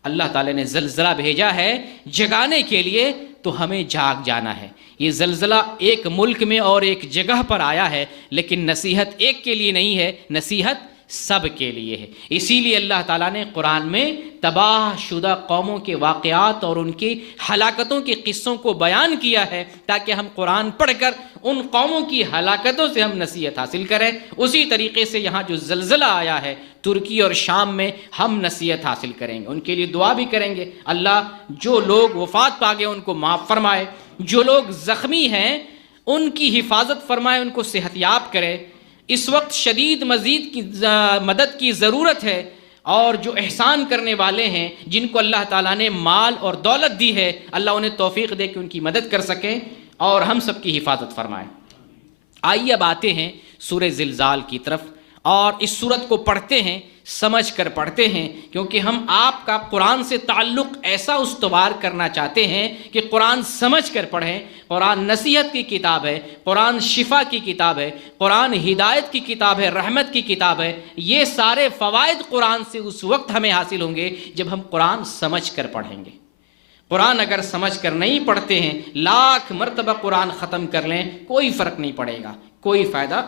اللہ تعالیٰ نے زلزلہ بھیجا ہے جگانے کے لیے، تو ہمیں جاگ جانا ہے. یہ زلزلہ ایک ملک میں اور ایک جگہ پر آیا ہے، لیکن نصیحت ایک کے لیے نہیں ہے، نصیحت سب کے لیے ہے. اسی لیے اللہ تعالیٰ نے قرآن میں تباہ شدہ قوموں کے واقعات اور ان کی ہلاکتوں کے قصوں کو بیان کیا ہے، تاکہ ہم قرآن پڑھ کر ان قوموں کی ہلاکتوں سے ہم نصیحت حاصل کریں. اسی طریقے سے یہاں جو زلزلہ آیا ہے ترکی اور شام میں، ہم نصیحت حاصل کریں گے، ان کے لیے دعا بھی کریں گے. اللہ جو لوگ وفات پا گئے ان کو معاف فرمائے، جو لوگ زخمی ہیں ان کی حفاظت فرمائے، ان کو صحت یاب کرے. اس وقت شدید مزید کی مدد کی ضرورت ہے، اور جو احسان کرنے والے ہیں، جن کو اللہ تعالیٰ نے مال اور دولت دی ہے، اللہ انہیں توفیق دے کہ ان کی مدد کر سکیں اور ہم سب کی حفاظت فرمائیں. آئیے اب آتے ہیں سورہ زلزال کی طرف، اور اس سورت کو پڑھتے ہیں، سمجھ کر پڑھتے ہیں، کیونکہ ہم آپ کا قرآن سے تعلق ایسا استوار کرنا چاہتے ہیں کہ قرآن سمجھ کر پڑھیں. قرآن نصیحت کی کتاب ہے، قرآن شفا کی کتاب ہے، قرآن ہدایت کی کتاب ہے، رحمت کی کتاب ہے. یہ سارے فوائد قرآن سے اس وقت ہمیں حاصل ہوں گے جب ہم قرآن سمجھ کر پڑھیں گے. قرآن اگر سمجھ کر نہیں پڑھتے ہیں، لاکھ مرتبہ قرآن ختم کر لیں، کوئی فرق نہیں پڑے گا، کوئی فائدہ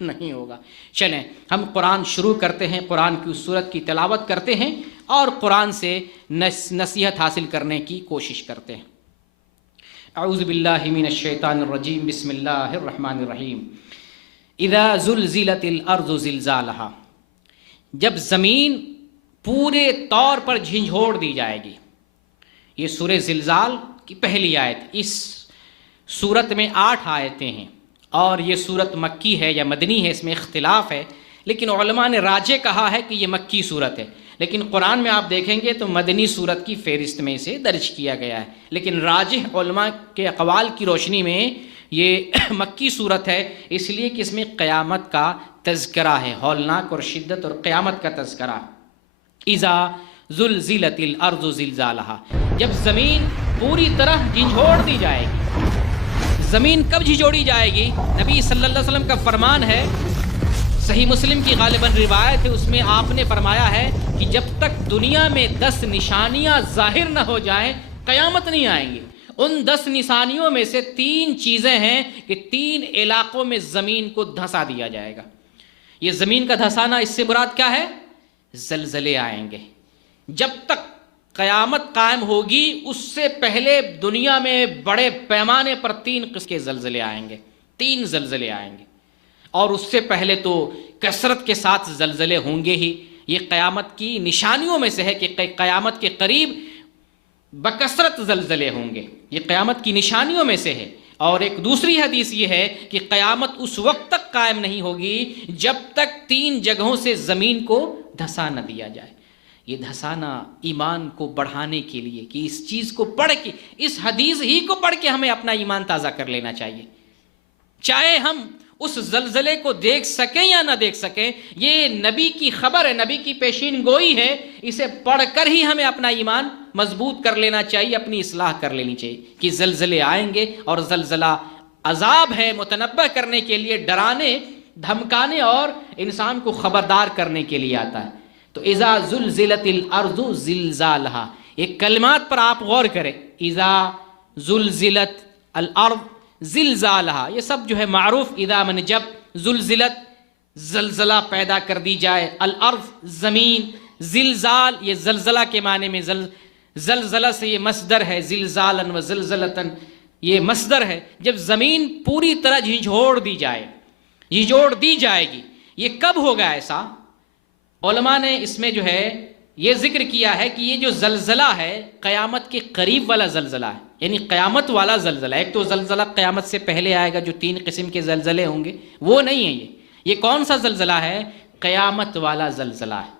نہیں ہوگا. چلیں ہم قرآن شروع کرتے ہیں، قرآن کی اس سورت کی تلاوت کرتے ہیں اور قرآن سے نصیحت حاصل کرنے کی کوشش کرتے ہیں. اعوذ باللہ من الشیطان الرجیم، بسم اللہ الرحمن الرحیم. اذا زلزلت الارض زلزالہا، جب زمین پورے طور پر جھنجھوڑ دی جائے گی. یہ سورہ زلزال کی پہلی آیت. اس سورت میں 8 آیتیں ہیں، اور یہ سورت مکی ہے یا مدنی ہے، اس میں اختلاف ہے، لیکن علماء نے راجح کہا ہے کہ یہ مکی سورت ہے. لیکن قرآن میں آپ دیکھیں گے تو مدنی سورت کی فہرست میں اسے درج کیا گیا ہے. لیکن راجح علماء کے اقوال کی روشنی میں یہ مکی سورت ہے، اس لیے کہ اس میں قیامت کا تذکرہ ہے، ہولناک اور شدت اور قیامت کا تذکرہ. اذا زلزلت الارض زلزالہا، جب زمین پوری طرح جھنجھوڑ دی جائے گی. زمین کب جھنجھوڑی جائے گی؟ نبی صلی اللہ علیہ وسلم کا فرمان ہے، صحیح مسلم کی غالباً روایت ہے، اس میں آپ نے فرمایا ہے کہ جب تک دنیا میں 10 نشانیاں ظاہر نہ ہو جائیں قیامت نہیں آئیں گی. ان 10 نشانیوں میں سے 3 چیزیں ہیں کہ 3 علاقوں میں زمین کو دھسا دیا جائے گا۔ یہ زمین کا دھسانا، اس سے مراد کیا ہے؟ زلزلے آئیں گے۔ جب تک قیامت قائم ہوگی اس سے پہلے دنیا میں بڑے پیمانے پر 3 قسم کے زلزلے آئیں گے، 3 زلزلے آئیں گے، اور اس سے پہلے تو کثرت کے ساتھ زلزلے ہوں گے ہی۔ یہ قیامت کی نشانیوں میں سے ہے کہ قیامت کے قریب بکثرت زلزلے ہوں گے، یہ قیامت کی نشانیوں میں سے ہے۔ اور ایک دوسری حدیث یہ ہے کہ قیامت اس وقت تک قائم نہیں ہوگی جب تک 3 جگہوں سے زمین کو دھسا نہ دیا جائے۔ یہ دھسانا ایمان کو بڑھانے کے لیے، کہ اس چیز کو پڑھ کے، اس حدیث ہی کو پڑھ کے ہمیں اپنا ایمان تازہ کر لینا چاہیے، چاہے ہم اس زلزلے کو دیکھ سکیں یا نہ دیکھ سکیں۔ یہ نبی کی خبر ہے، نبی کی پیشین گوئی ہے، اسے پڑھ کر ہی ہمیں اپنا ایمان مضبوط کر لینا چاہیے، اپنی اصلاح کر لینی چاہیے کہ زلزلے آئیں گے، اور زلزلہ عذاب ہے متنبہ کرنے کے لیے، ڈرانے، دھمکانے اور انسان کو خبردار کرنے کے لیے آتا ہے۔ تو اذا زلزلت الارض زلزالہا، یہ کلمات پر آپ غور کریں، اذا زلزلت الارض زلزالہا، یہ سب جو ہے معروف، اذا من جب، زلزلت زلزلہ پیدا کر دی جائے، الارض زمین، زلزال یہ زلزلہ کے معنی میں، زلزلہ سے یہ مصدر ہے، زلزالا و زلزلتن یہ مصدر ہے۔ جب زمین پوری طرح جھنجھوڑ دی جائے، جھنجھوڑ دی جائے گی، یہ کب ہوگا ایسا؟ علماء نے اس میں جو ہے یہ ذکر کیا ہے کہ یہ جو زلزلہ ہے قیامت کے قریب والا زلزلہ ہے، یعنی قیامت والا زلزلہ۔ ایک تو زلزلہ قیامت سے پہلے آئے گا جو 3 قسم کے زلزلے ہوں گے، وہ نہیں ہے یہ کون سا زلزلہ ہے؟ قیامت والا زلزلہ ہے۔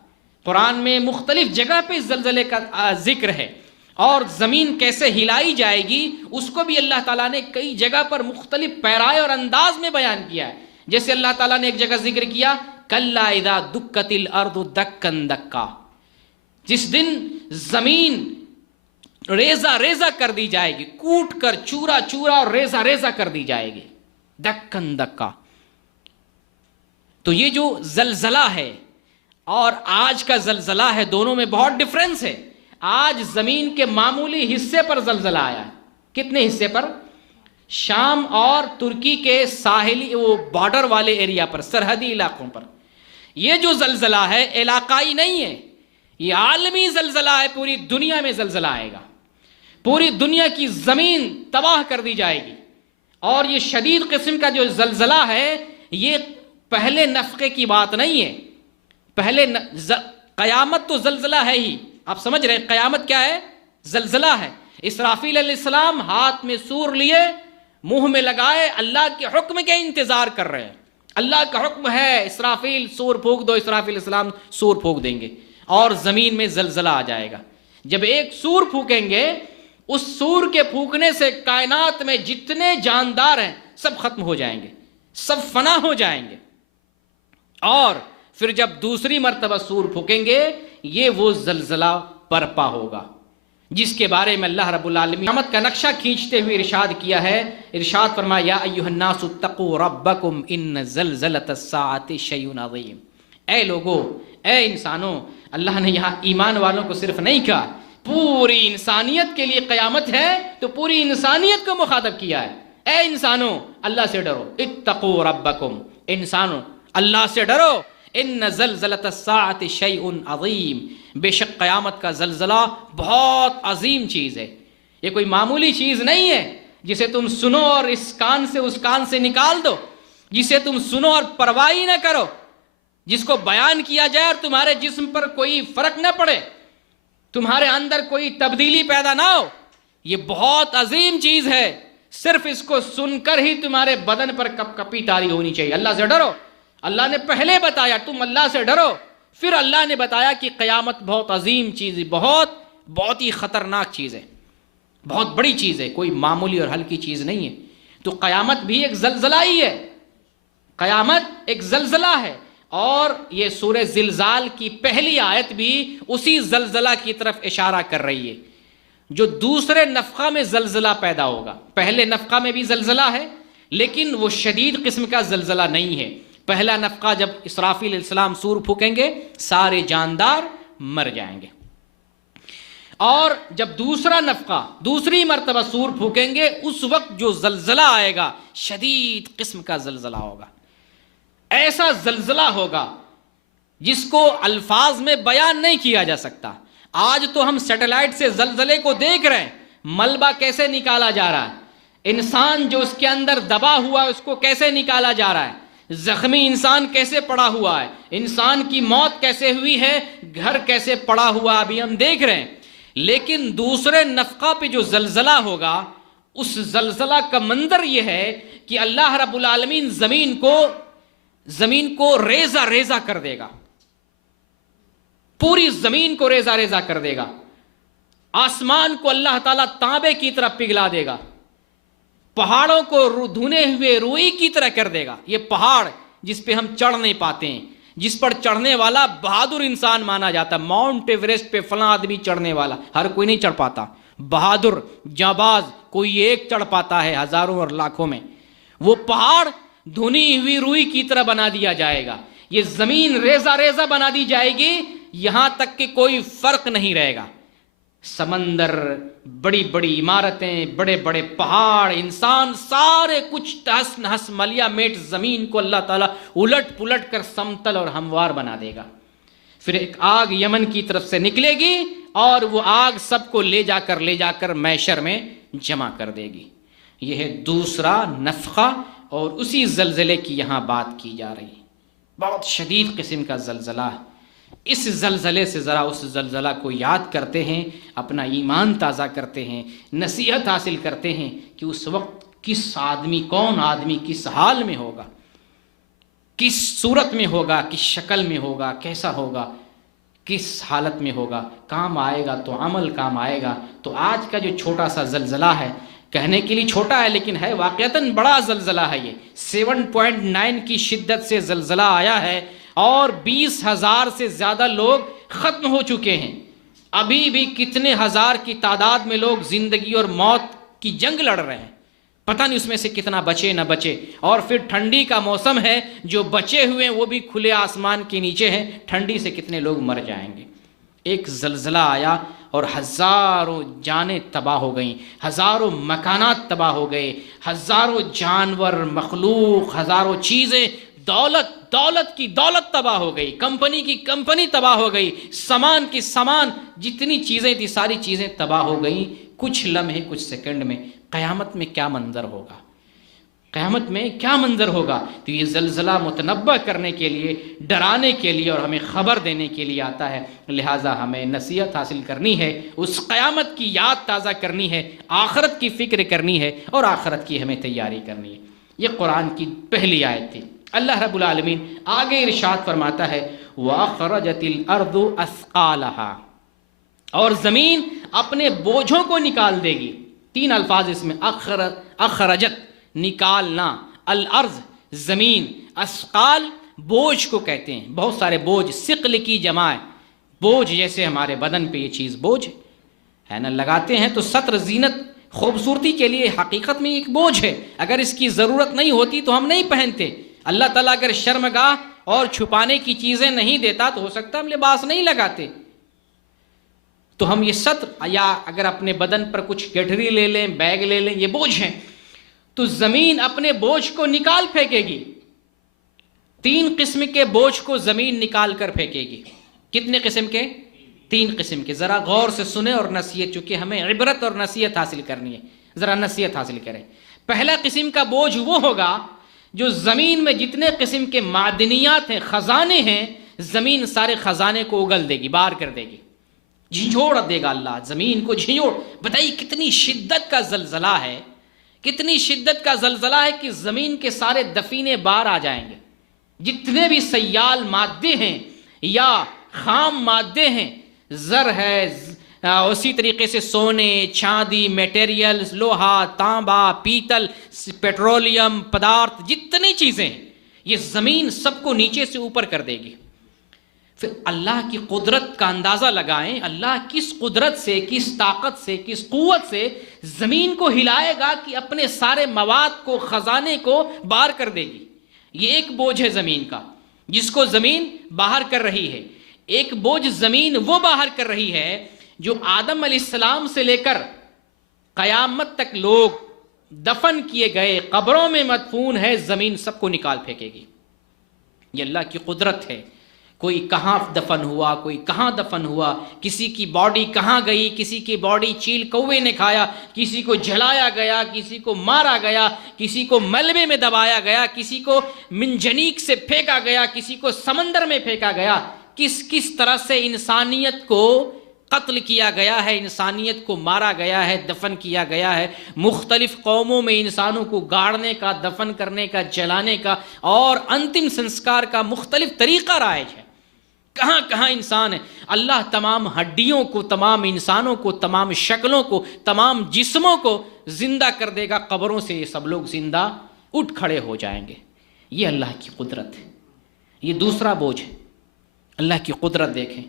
قرآن میں مختلف جگہ پہ اس زلزلے کا ذکر ہے، اور زمین کیسے ہلائی جائے گی اس کو بھی اللہ تعالیٰ نے کئی جگہ پر مختلف پیرائے اور انداز میں بیان کیا ہے۔ جیسے اللہ تعالیٰ نے ایک جگہ ذکر کیا کلا اذا دکت الارض دکن دکا، جس دن زمین ریزہ ریزہ کر دی جائے گی، کوٹ کر چورا چورا اور ریزہ ریزہ کر دی جائے گی، دکن دکا۔ تو یہ جو زلزلہ ہے اور آج کا زلزلہ ہے، دونوں میں بہت ڈفرنس ہے۔ آج زمین کے معمولی حصے پر زلزلہ آیا ہے۔ کتنے حصے پر؟ شام اور ترکی کے ساحلی وہ بارڈر والے ایریا پر، سرحدی علاقوں پر۔ یہ جو زلزلہ ہے علاقائی نہیں ہے، یہ عالمی زلزلہ ہے، پوری دنیا میں زلزلہ آئے گا، پوری دنیا کی زمین تباہ کر دی جائے گی۔ اور یہ شدید قسم کا جو زلزلہ ہے یہ پہلے نفخے کی بات نہیں ہے، پہلے قیامت تو زلزلہ ہے ہی، آپ سمجھ رہے ہیں قیامت کیا ہے؟ زلزلہ ہے۔ اسرافیل علیہ السلام ہاتھ میں سور لیے، منہ میں لگائے، اللہ کے حکم کے انتظار کر رہے ہیں۔ اللہ کا حکم ہے اسرافیل سور پھونک دو، اسرافیل علیہ السلام سور پھونک دیں گے اور زمین میں زلزلہ آ جائے گا۔ جب ایک سور پھونکیں گے، اس سور کے پھونکنے سے کائنات میں جتنے جاندار ہیں سب ختم ہو جائیں گے، سب فنا ہو جائیں گے۔ اور پھر جب دوسری مرتبہ سور پھونکیں گے، یہ وہ زلزلہ برپا ہوگا جس کے بارے میں اللہ رب العالمین قیامت کا نقشہ کھینچتے ہوئے ارشاد کیا ہے۔ ارشاد فرمایا یا ایھا الناس اتقوا ربکم ان زلزلۃ الساعۃ شیء عظیم۔ اے لوگو، اے انسانوں، اللہ نے یہاں ایمان والوں کو صرف نہیں کہا، پوری انسانیت کے لیے قیامت ہے تو پوری انسانیت کو مخاطب کیا ہے۔ اے انسانوں، اللہ سے ڈرو، اتقوا ربکم، انسانوں اللہ سے ڈرو، ان زلزلۃ الساعۃ شیء عظیم، بے شک قیامت کا زلزلہ بہت عظیم چیز ہے۔ یہ کوئی معمولی چیز نہیں ہے جسے تم سنو اور اس کان سے اس کان سے نکال دو، جسے تم سنو اور پرواہ نہ کرو، جس کو بیان کیا جائے اور تمہارے جسم پر کوئی فرق نہ پڑے، تمہارے اندر کوئی تبدیلی پیدا نہ ہو۔ یہ بہت عظیم چیز ہے، صرف اس کو سن کر ہی تمہارے بدن پر کپ کپی طاری ہونی چاہیے۔ اللہ سے ڈرو، اللہ نے پہلے بتایا تم اللہ سے ڈرو، پھر اللہ نے بتایا کہ قیامت بہت عظیم چیز ہے، بہت ہی خطرناک چیز ہے، بہت بڑی چیز ہے، کوئی معمولی اور ہلکی چیز نہیں ہے۔ تو قیامت بھی ایک زلزلہ ہی ہے، قیامت ایک زلزلہ ہے، اور یہ سورہ زلزال کی پہلی آیت بھی اسی زلزلہ کی طرف اشارہ کر رہی ہے، جو دوسرے نفخہ میں زلزلہ پیدا ہوگا۔ پہلے نفخہ میں بھی زلزلہ ہے لیکن وہ شدید قسم کا زلزلہ نہیں ہے۔ پہلا نفخہ جب اسرافیل علیہ السلام سور پھونکیں گے، سارے جاندار مر جائیں گے۔ اور جب دوسرا نفخہ، دوسری مرتبہ سور پھونکیں گے، اس وقت جو زلزلہ آئے گا شدید قسم کا زلزلہ ہوگا، ایسا زلزلہ ہوگا جس کو الفاظ میں بیان نہیں کیا جا سکتا۔ آج تو ہم سیٹلائٹ سے زلزلے کو دیکھ رہے ہیں، ملبہ کیسے نکالا جا رہا ہے، انسان جو اس کے اندر دبا ہوا ہے اس کو کیسے نکالا جا رہا ہے، زخمی انسان کیسے پڑا ہوا ہے، انسان کی موت کیسے ہوئی ہے، گھر کیسے پڑا ہوا، ابھی ہم دیکھ رہے ہیں۔ لیکن دوسرے نفخہ پہ جو زلزلہ ہوگا، اس زلزلہ کا منظر یہ ہے کہ اللہ رب العالمین زمین کو ریزہ ریزہ کر دے گا، پوری زمین کو ریزہ ریزہ کر دے گا، آسمان کو اللہ تعالیٰ تانبے کی طرح پگھلا دے گا، پہاڑوں کو دھنے ہوئے روئی کی طرح کر دے گا۔ یہ پہاڑ جس پہ ہم چڑھ نہیں پاتے ہیں، جس پر چڑھنے والا بہادر انسان مانا جاتا ہے، ماؤنٹ ایوریسٹ پہ فلاں آدمی چڑھنے والا، ہر کوئی نہیں چڑھ پاتا، بہادر جانباز کوئی ایک چڑھ پاتا ہے ہزاروں اور لاکھوں میں۔ وہ پہاڑ دھنی ہوئی روئی کی طرح بنا دیا جائے گا، یہ زمین ریزہ ریزہ بنا دی جائے گی، یہاں تک کہ کوئی فرق نہیں رہے گا۔ سمندر، بڑی بڑی عمارتیں، بڑے بڑے پہاڑ، انسان، سارے کچھ تہس نہس ملیا میٹ زمین کو اللہ تعالیٰ الٹ پلٹ کر سمتل اور ہموار بنا دے گا۔ پھر ایک آگ یمن کی طرف سے نکلے گی اور وہ آگ سب کو لے جا کر محشر میں جمع کر دے گی۔ یہ ہے دوسرا نفخہ، اور اسی زلزلے کی یہاں بات کی جا رہی ہے۔ بہت شدید قسم کا زلزلہ ہے۔ اس زلزلے سے ذرا اس زلزلہ کو یاد کرتے ہیں، اپنا ایمان تازہ کرتے ہیں، نصیحت حاصل کرتے ہیں کہ اس وقت کون آدمی کس حال میں ہوگا، کس صورت میں ہوگا، کس شکل میں ہوگا، کیسا ہوگا، کس حالت میں ہوگا۔ کام آئے گا تو عمل کام آئے گا۔ تو آج کا جو چھوٹا سا زلزلہ ہے، کہنے کے لیے چھوٹا ہے لیکن ہے واقعتاً بڑا زلزلہ ہے۔ یہ 7.9 کی شدت سے زلزلہ آیا ہے اور 20,000 سے زیادہ لوگ ختم ہو چکے ہیں۔ ابھی بھی کتنے ہزار کی تعداد میں لوگ زندگی اور موت کی جنگ لڑ رہے ہیں، پتہ نہیں اس میں سے کتنا بچے نہ بچے۔ اور پھر ٹھنڈی کا موسم ہے، جو بچے ہوئے ہیں وہ بھی کھلے آسمان کے نیچے ہیں، ٹھنڈی سے کتنے لوگ مر جائیں گے۔ ایک زلزلہ آیا اور ہزاروں جانیں تباہ ہو گئیں، ہزاروں مکانات تباہ ہو گئے، ہزاروں جانور، مخلوق، ہزاروں چیزیں، دولت کی دولت تباہ ہو گئی، کمپنی کی کمپنی تباہ ہو گئی، سامان کی سامان، جتنی چیزیں تھی ساری چیزیں تباہ ہو گئیں کچھ لمحے، کچھ سیکنڈ میں۔ قیامت میں کیا منظر ہوگا، قیامت میں کیا منظر ہوگا؟ تو یہ زلزلہ متنبہ کرنے کے لیے، ڈرانے کے لیے اور ہمیں خبر دینے کے لیے آتا ہے۔ لہٰذا ہمیں نصیحت حاصل کرنی ہے، اس قیامت کی یاد تازہ کرنی ہے، آخرت کی فکر کرنی ہے اور آخرت کی ہمیں تیاری کرنی ہے۔ یہ قرآن کی پہلی آیت تھی۔ اللہ رب العالمین آگے ارشاد فرماتا ہے وَأَخْرَجَتِ الْأَرْضُ أَثْقَالَهَا، اور زمین اپنے بوجھوں کو نکال دے گی۔ 3 الفاظ اس میں، اخرجت نکالنا، الارض زمین، اسقال بوجھ کو کہتے ہیں، بہت سارے بوجھ، ثقل کی جمع ہے، بوجھ جیسے ہمارے بدن پہ یہ چیز بوجھ ہے نا، لگاتے ہیں تو ستر زینت خوبصورتی کے لیے، حقیقت میں ایک بوجھ ہے، اگر اس کی ضرورت نہیں ہوتی تو ہم نہیں پہنتے۔ اللہ تعالیٰ اگر شرمگاہ اور چھپانے کی چیزیں نہیں دیتا تو ہو سکتا ہم لباس نہیں لگاتے، تو ہم یہ ستر، یا اگر اپنے بدن پر کچھ گٹھری لے لیں، بیگ لے لیں، یہ بوجھ ہیں۔ تو زمین اپنے بوجھ کو نکال پھینکے گی۔ 3 قسم کے بوجھ کو زمین نکال کر پھینکے گی۔ کتنے قسم کے؟ 3 قسم کے۔ ذرا غور سے سنیں اور نصیحت، چونکہ ہمیں عبرت اور نصیحت حاصل کرنی ہے، ذرا نصیحت حاصل کریں۔ پہلا قسم کا بوجھ وہ ہوگا جو زمین میں جتنے قسم کے معدنیات ہیں، خزانے ہیں، زمین سارے خزانے کو اگل دے گی، بار کر دے گی، جھنجھوڑ دے گا اللہ زمین کو، جھنجھوڑ۔ بتائیے کتنی شدت کا زلزلہ ہے، کتنی شدت کا زلزلہ ہے کہ زمین کے سارے دفینے باہر آ جائیں گے، جتنے بھی سیال مادے ہیں یا خام مادے ہیں، زر ہے، اسی طریقے سے سونے، چاندی، میٹیریل، لوہا، تانبا، پیتل، پیٹرولیم پدارتھ، جتنی چیزیں ہیں، یہ زمین سب کو نیچے سے اوپر کر دے گی۔ پھر اللہ کی قدرت کا اندازہ لگائیں، اللہ کس قدرت سے، کس طاقت سے، کس قوت سے زمین کو ہلائے گا کہ اپنے سارے مواد کو، خزانے کو باہر کر دے گی۔ یہ ایک بوجھ ہے زمین کا جس کو زمین باہر کر رہی ہے۔ ایک بوجھ زمین وہ باہر کر رہی ہے جو آدم علیہ السلام سے لے کر قیامت تک لوگ دفن کیے گئے قبروں میں مدفون ہے، زمین سب کو نکال پھینکے گی۔ یہ اللہ کی قدرت ہے۔ کوئی کہاں دفن ہوا، کوئی کہاں دفن ہوا، کسی کی باڈی کہاں گئی، کسی کی باڈی چیل کوے نے کھایا، کسی کو جلایا گیا، کسی کو مارا گیا، کسی کو ملبے میں دبایا گیا، کسی کو منجنیق سے پھینکا گیا، کسی کو سمندر میں پھینکا گیا۔ کس طرح سے انسانیت کو قتل کیا گیا ہے، انسانیت کو مارا گیا ہے، دفن کیا گیا ہے۔ مختلف قوموں میں انسانوں کو گاڑنے کا، دفن کرنے کا، جلانے کا اور انتم سنسکار کا مختلف طریقہ رائج ہے۔ کہاں کہاں انسان ہے۔ اللہ تمام ہڈیوں کو، تمام انسانوں کو، تمام شکلوں کو، تمام جسموں کو زندہ کر دے گا، قبروں سے یہ سب لوگ زندہ اٹھ کھڑے ہو جائیں گے۔ یہ اللہ کی قدرت ہے۔ یہ دوسرا بوجھ ہے۔ اللہ کی قدرت دیکھیں۔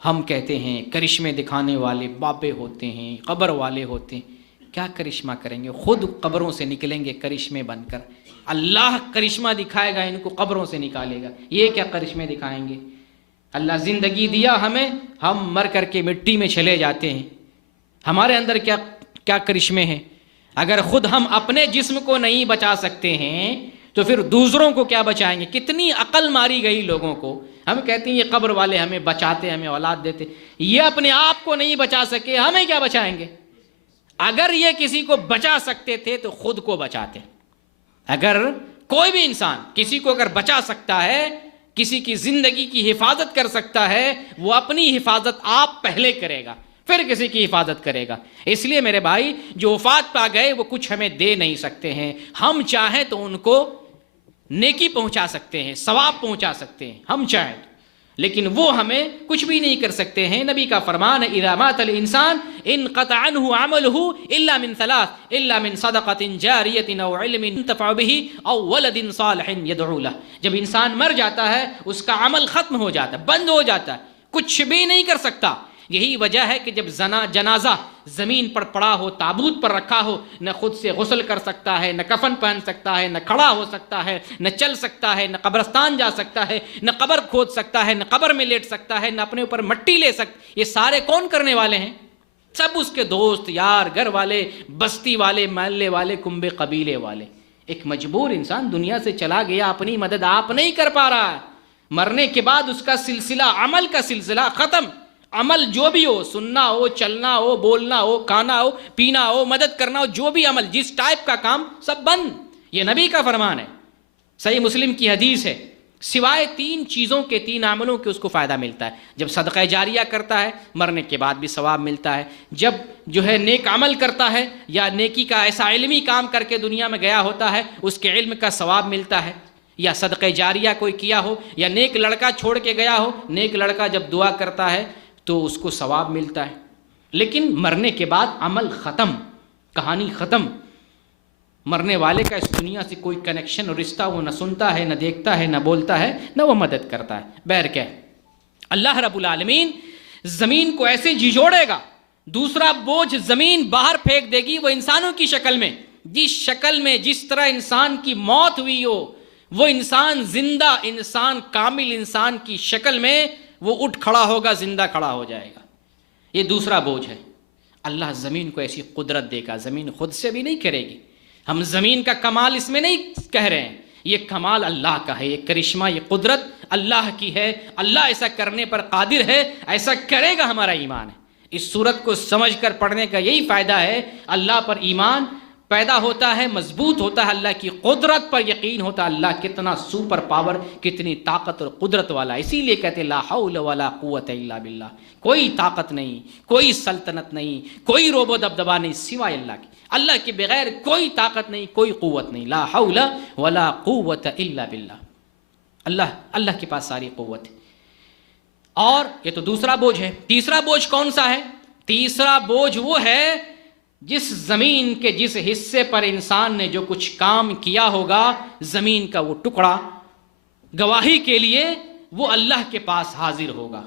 ہم کہتے ہیں کرشمے دکھانے والے بابے ہوتے ہیں، قبر والے ہوتے ہیں۔ کیا کرشمہ کریں گے؟ خود قبروں سے نکلیں گے کرشمے بن کر۔ اللہ کرشمہ دکھائے گا، ان کو قبروں سے نکالے گا۔ یہ کیا کرشمے دکھائیں گے؟ اللہ زندگی دیا ہمیں، ہم مر کر کے مٹی میں چلے جاتے ہیں۔ ہمارے اندر کیا کرشمے ہیں؟ اگر خود ہم اپنے جسم کو نہیں بچا سکتے ہیں تو پھر دوسروں کو کیا بچائیں گے؟ کتنی عقل ماری گئی لوگوں کو۔ ہم کہتے ہیں یہ قبر والے ہمیں بچاتے، ہمیں اولاد دیتے، یہ اپنے آپ کو نہیں بچا سکے، ہمیں کیا بچائیں گے؟ اگر یہ کسی کو بچا سکتے تھے تو خود کو بچاتے۔ اگر کوئی بھی انسان کسی کو اگر بچا سکتا ہے، کسی کی زندگی کی حفاظت کر سکتا ہے، وہ اپنی حفاظت آپ پہلے کرے گا، پھر کسی کی حفاظت کرے گا۔ اس لیے میرے بھائی، جو وفات پا گئے وہ کچھ ہمیں دے نہیں سکتے ہیں۔ ہم چاہیں تو ان کو نیکی پہنچا سکتے ہیں، ثواب پہنچا سکتے ہیں، ہم چاہیں تو، لیکن وہ ہمیں کچھ بھی نہیں کر سکتے ہیں۔ نبی کا فرمان ہے اذا مات الانسان انقطع عنه عمله الا من ثلاث الا من صدقة جاریة او علم ينتفع به او ولد صالح يدعو له۔ جب انسان مر جاتا ہے اس کا عمل ختم ہو جاتا ہے، بند ہو جاتا ہے، کچھ بھی نہیں کر سکتا۔ یہی وجہ ہے کہ جب جنازہ زمین پر پڑا ہو، تابوت پر رکھا ہو، نہ خود سے غسل کر سکتا ہے، نہ کفن پہن سکتا ہے، نہ کھڑا ہو سکتا ہے، نہ چل سکتا ہے، نہ قبرستان جا سکتا ہے، نہ قبر کھود سکتا ہے، نہ قبر میں لیٹ سکتا ہے، نہ اپنے اوپر مٹی لے سکتا۔ یہ سارے کون کرنے والے ہیں؟ سب اس کے دوست یار، گھر والے، بستی والے، محلے والے، کنبے قبیلے والے۔ ایک مجبور انسان دنیا سے چلا گیا، اپنی مدد آپ نہیں کر پا رہا ہے۔ مرنے کے بعد اس کا سلسلہ، عمل کا سلسلہ ختم۔ عمل جو بھی ہو، سننا ہو، چلنا ہو، بولنا ہو، کھانا ہو، پینا ہو، مدد کرنا ہو، جو بھی عمل، جس ٹائپ کا کام، سب بند۔ یہ نبی کا فرمان ہے، صحیح مسلم کی حدیث ہے۔ سوائے 3 چیزوں کے، 3 عملوں کے اس کو فائدہ ملتا ہے۔ جب صدقہ جاریہ کرتا ہے، مرنے کے بعد بھی ثواب ملتا ہے۔ جب جو ہے نیک عمل کرتا ہے یا نیکی کا ایسا علمی کام کر کے دنیا میں گیا ہوتا ہے، اس کے علم کا ثواب ملتا ہے۔ یا صدقہ جاریہ کوئی کیا ہو، یا نیک لڑکا چھوڑ کے گیا ہو، نیک لڑکا جب دعا کرتا ہے تو اس کو ثواب ملتا ہے۔ لیکن مرنے کے بعد عمل ختم، کہانی ختم۔ مرنے والے کا اس دنیا سے کوئی کنیکشن اور رشتہ وہ نہ سنتا ہے، نہ دیکھتا ہے، نہ بولتا ہے، نہ وہ مدد کرتا ہے۔ بہر کیا ہے، اللہ رب العالمین زمین کو ایسے جھجوڑے گا، دوسرا بوجھ زمین باہر پھینک دے گی، وہ انسانوں کی شکل میں، جس شکل میں، جس طرح انسان کی موت ہوئی ہو، وہ انسان زندہ انسان، کامل انسان کی شکل میں وہ اٹھ کھڑا ہوگا، زندہ کھڑا ہو جائے گا۔ یہ دوسرا بوجھ ہے۔ اللہ زمین کو ایسی قدرت دے گا، زمین خود سے بھی نہیں کرے گی۔ ہم زمین کا کمال اس میں نہیں کہہ رہے ہیں، یہ کمال اللہ کا ہے، یہ کرشمہ، یہ قدرت اللہ کی ہے۔ اللہ ایسا کرنے پر قادر ہے، ایسا کرے گا، ہمارا ایمان ہے۔ اس صورت کو سمجھ کر پڑھنے کا یہی فائدہ ہے، اللہ پر ایمان پیدا ہوتا ہے، مضبوط ہوتا ہے، اللہ کی قدرت پر یقین ہوتا ہے، اللہ کتنا سپر پاور، کتنی طاقت اور قدرت والا۔ اسی لیے کہتے ہیں لا حول ولا قوت الا باللہ، کوئی طاقت نہیں، کوئی سلطنت نہیں، کوئی روب و دبدبا نہیں سوائے اللہ کی۔ اللہ کے بغیر کوئی طاقت نہیں، کوئی قوت نہیں۔ لا حول ولا قوت الا باللہ، اللہ کے پاس ساری قوت ہے۔ اور یہ تو دوسرا بوجھ ہے۔ تیسرا بوجھ کون سا ہے؟ تیسرا بوجھ وہ ہے جس زمین کے جس حصے پر انسان نے جو کچھ کام کیا ہوگا، زمین کا وہ ٹکڑا گواہی کے لیے وہ اللہ کے پاس حاضر ہوگا۔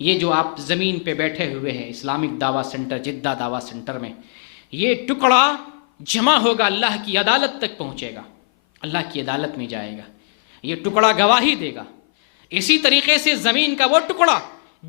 یہ جو آپ زمین پہ بیٹھے ہوئے ہیں اسلامک دعویٰ سینٹر، جدہ دعویٰ سینٹر میں، یہ ٹکڑا جمع ہوگا، اللہ کی عدالت تک پہنچے گا، اللہ کی عدالت میں جائے گا، یہ ٹکڑا گواہی دے گا۔ اسی طریقے سے زمین کا وہ ٹکڑا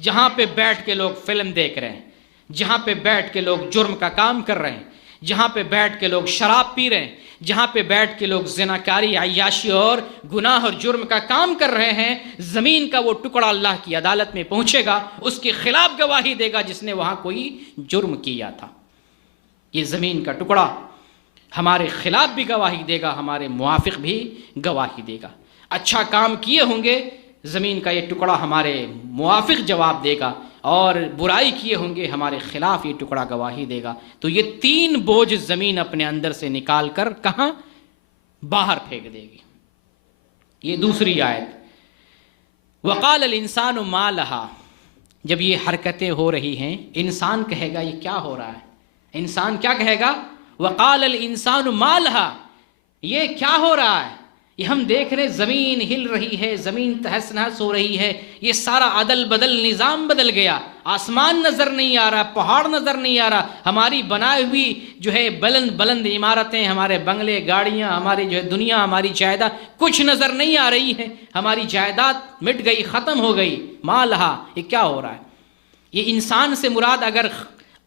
جہاں پہ بیٹھ کے لوگ فلم دیکھ رہے ہیں، جہاں پہ بیٹھ کے لوگ جرم کا کام کر رہے ہیں، جہاں پہ بیٹھ کے لوگ شراب پی رہے ہیں، جہاں پہ بیٹھ کے لوگ زناکاری، عیاشی اور گناہ اور جرم کا کام کر رہے ہیں، زمین کا وہ ٹکڑا اللہ کی عدالت میں پہنچے گا، اس کے خلاف گواہی دے گا جس نے وہاں کوئی جرم کیا تھا۔ یہ زمین کا ٹکڑا ہمارے خلاف بھی گواہی دے گا، ہمارے موافق بھی گواہی دے گا۔ اچھا کام کیے ہوں گے، زمین کا یہ ٹکڑا ہمارے موافق جواب دے گا، اور برائی کیے ہوں گے ہمارے خلاف یہ ٹکڑا گواہی دے گا۔ تو یہ تین بوجھ زمین اپنے اندر سے نکال کر کہاں؟ باہر پھینک دے گی۔ یہ دوسری آیت، وقال الانسان ما لہا، جب یہ حرکتیں ہو رہی ہیں انسان کہے گا یہ کیا ہو رہا ہے؟ انسان کیا کہے گا؟ وقال الانسان ما لہا، یہ کیا ہو رہا ہے؟ یہ ہم دیکھ رہے زمین ہل رہی ہے، زمین تہس نہس ہو رہی ہے، یہ سارا عدل بدل نظام بدل گیا، آسمان نظر نہیں آ رہا، پہاڑ نظر نہیں آ رہا، ہماری بنائی ہوئی جو ہے بلند بلند عمارتیں، ہمارے بنگلے، گاڑیاں، ہماری جو ہے دنیا، ہماری جائیداد کچھ نظر نہیں آ رہی ہے، ہماری جائیداد مٹ گئی، ختم ہو گئی، ما لہا، یہ کیا ہو رہا ہے؟ یہ انسان سے مراد اگر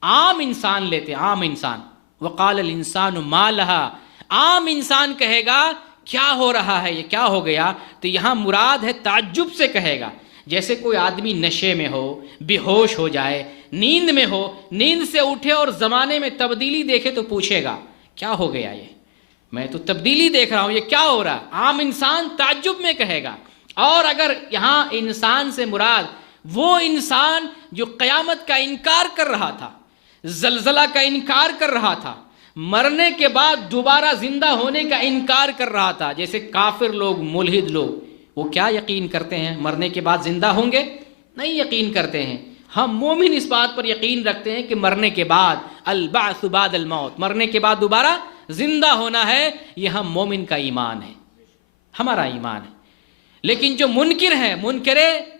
عام انسان لیتے، عام انسان، وقال الانسان ما لہا، عام انسان کہے گا کیا ہو رہا ہے، یہ کیا ہو گیا، تو یہاں مراد ہے تعجب سے کہے گا۔ جیسے کوئی آدمی نشے میں ہو، بے ہوش ہو جائے، نیند میں ہو، نیند سے اٹھے اور زمانے میں تبدیلی دیکھے تو پوچھے گا کیا ہو گیا، یہ میں تو تبدیلی دیکھ رہا ہوں، یہ کیا ہو رہا؟ عام انسان تعجب میں کہے گا۔ اور اگر یہاں انسان سے مراد وہ انسان جو قیامت کا انکار کر رہا تھا، زلزلہ کا انکار کر رہا تھا، مرنے کے بعد دوبارہ زندہ ہونے کا انکار کر رہا تھا، جیسے کافر لوگ، ملحد لوگ، وہ کیا یقین کرتے ہیں مرنے کے بعد زندہ ہوں گے؟ نہیں یقین کرتے ہیں۔ ہم مومن اس بات پر یقین رکھتے ہیں کہ مرنے کے بعد البعث بعد الموت، مرنے کے بعد دوبارہ زندہ ہونا ہے، یہ ہم مومن کا ایمان ہے، ہمارا ایمان ہے۔ لیکن جو منکر ہیں، منکر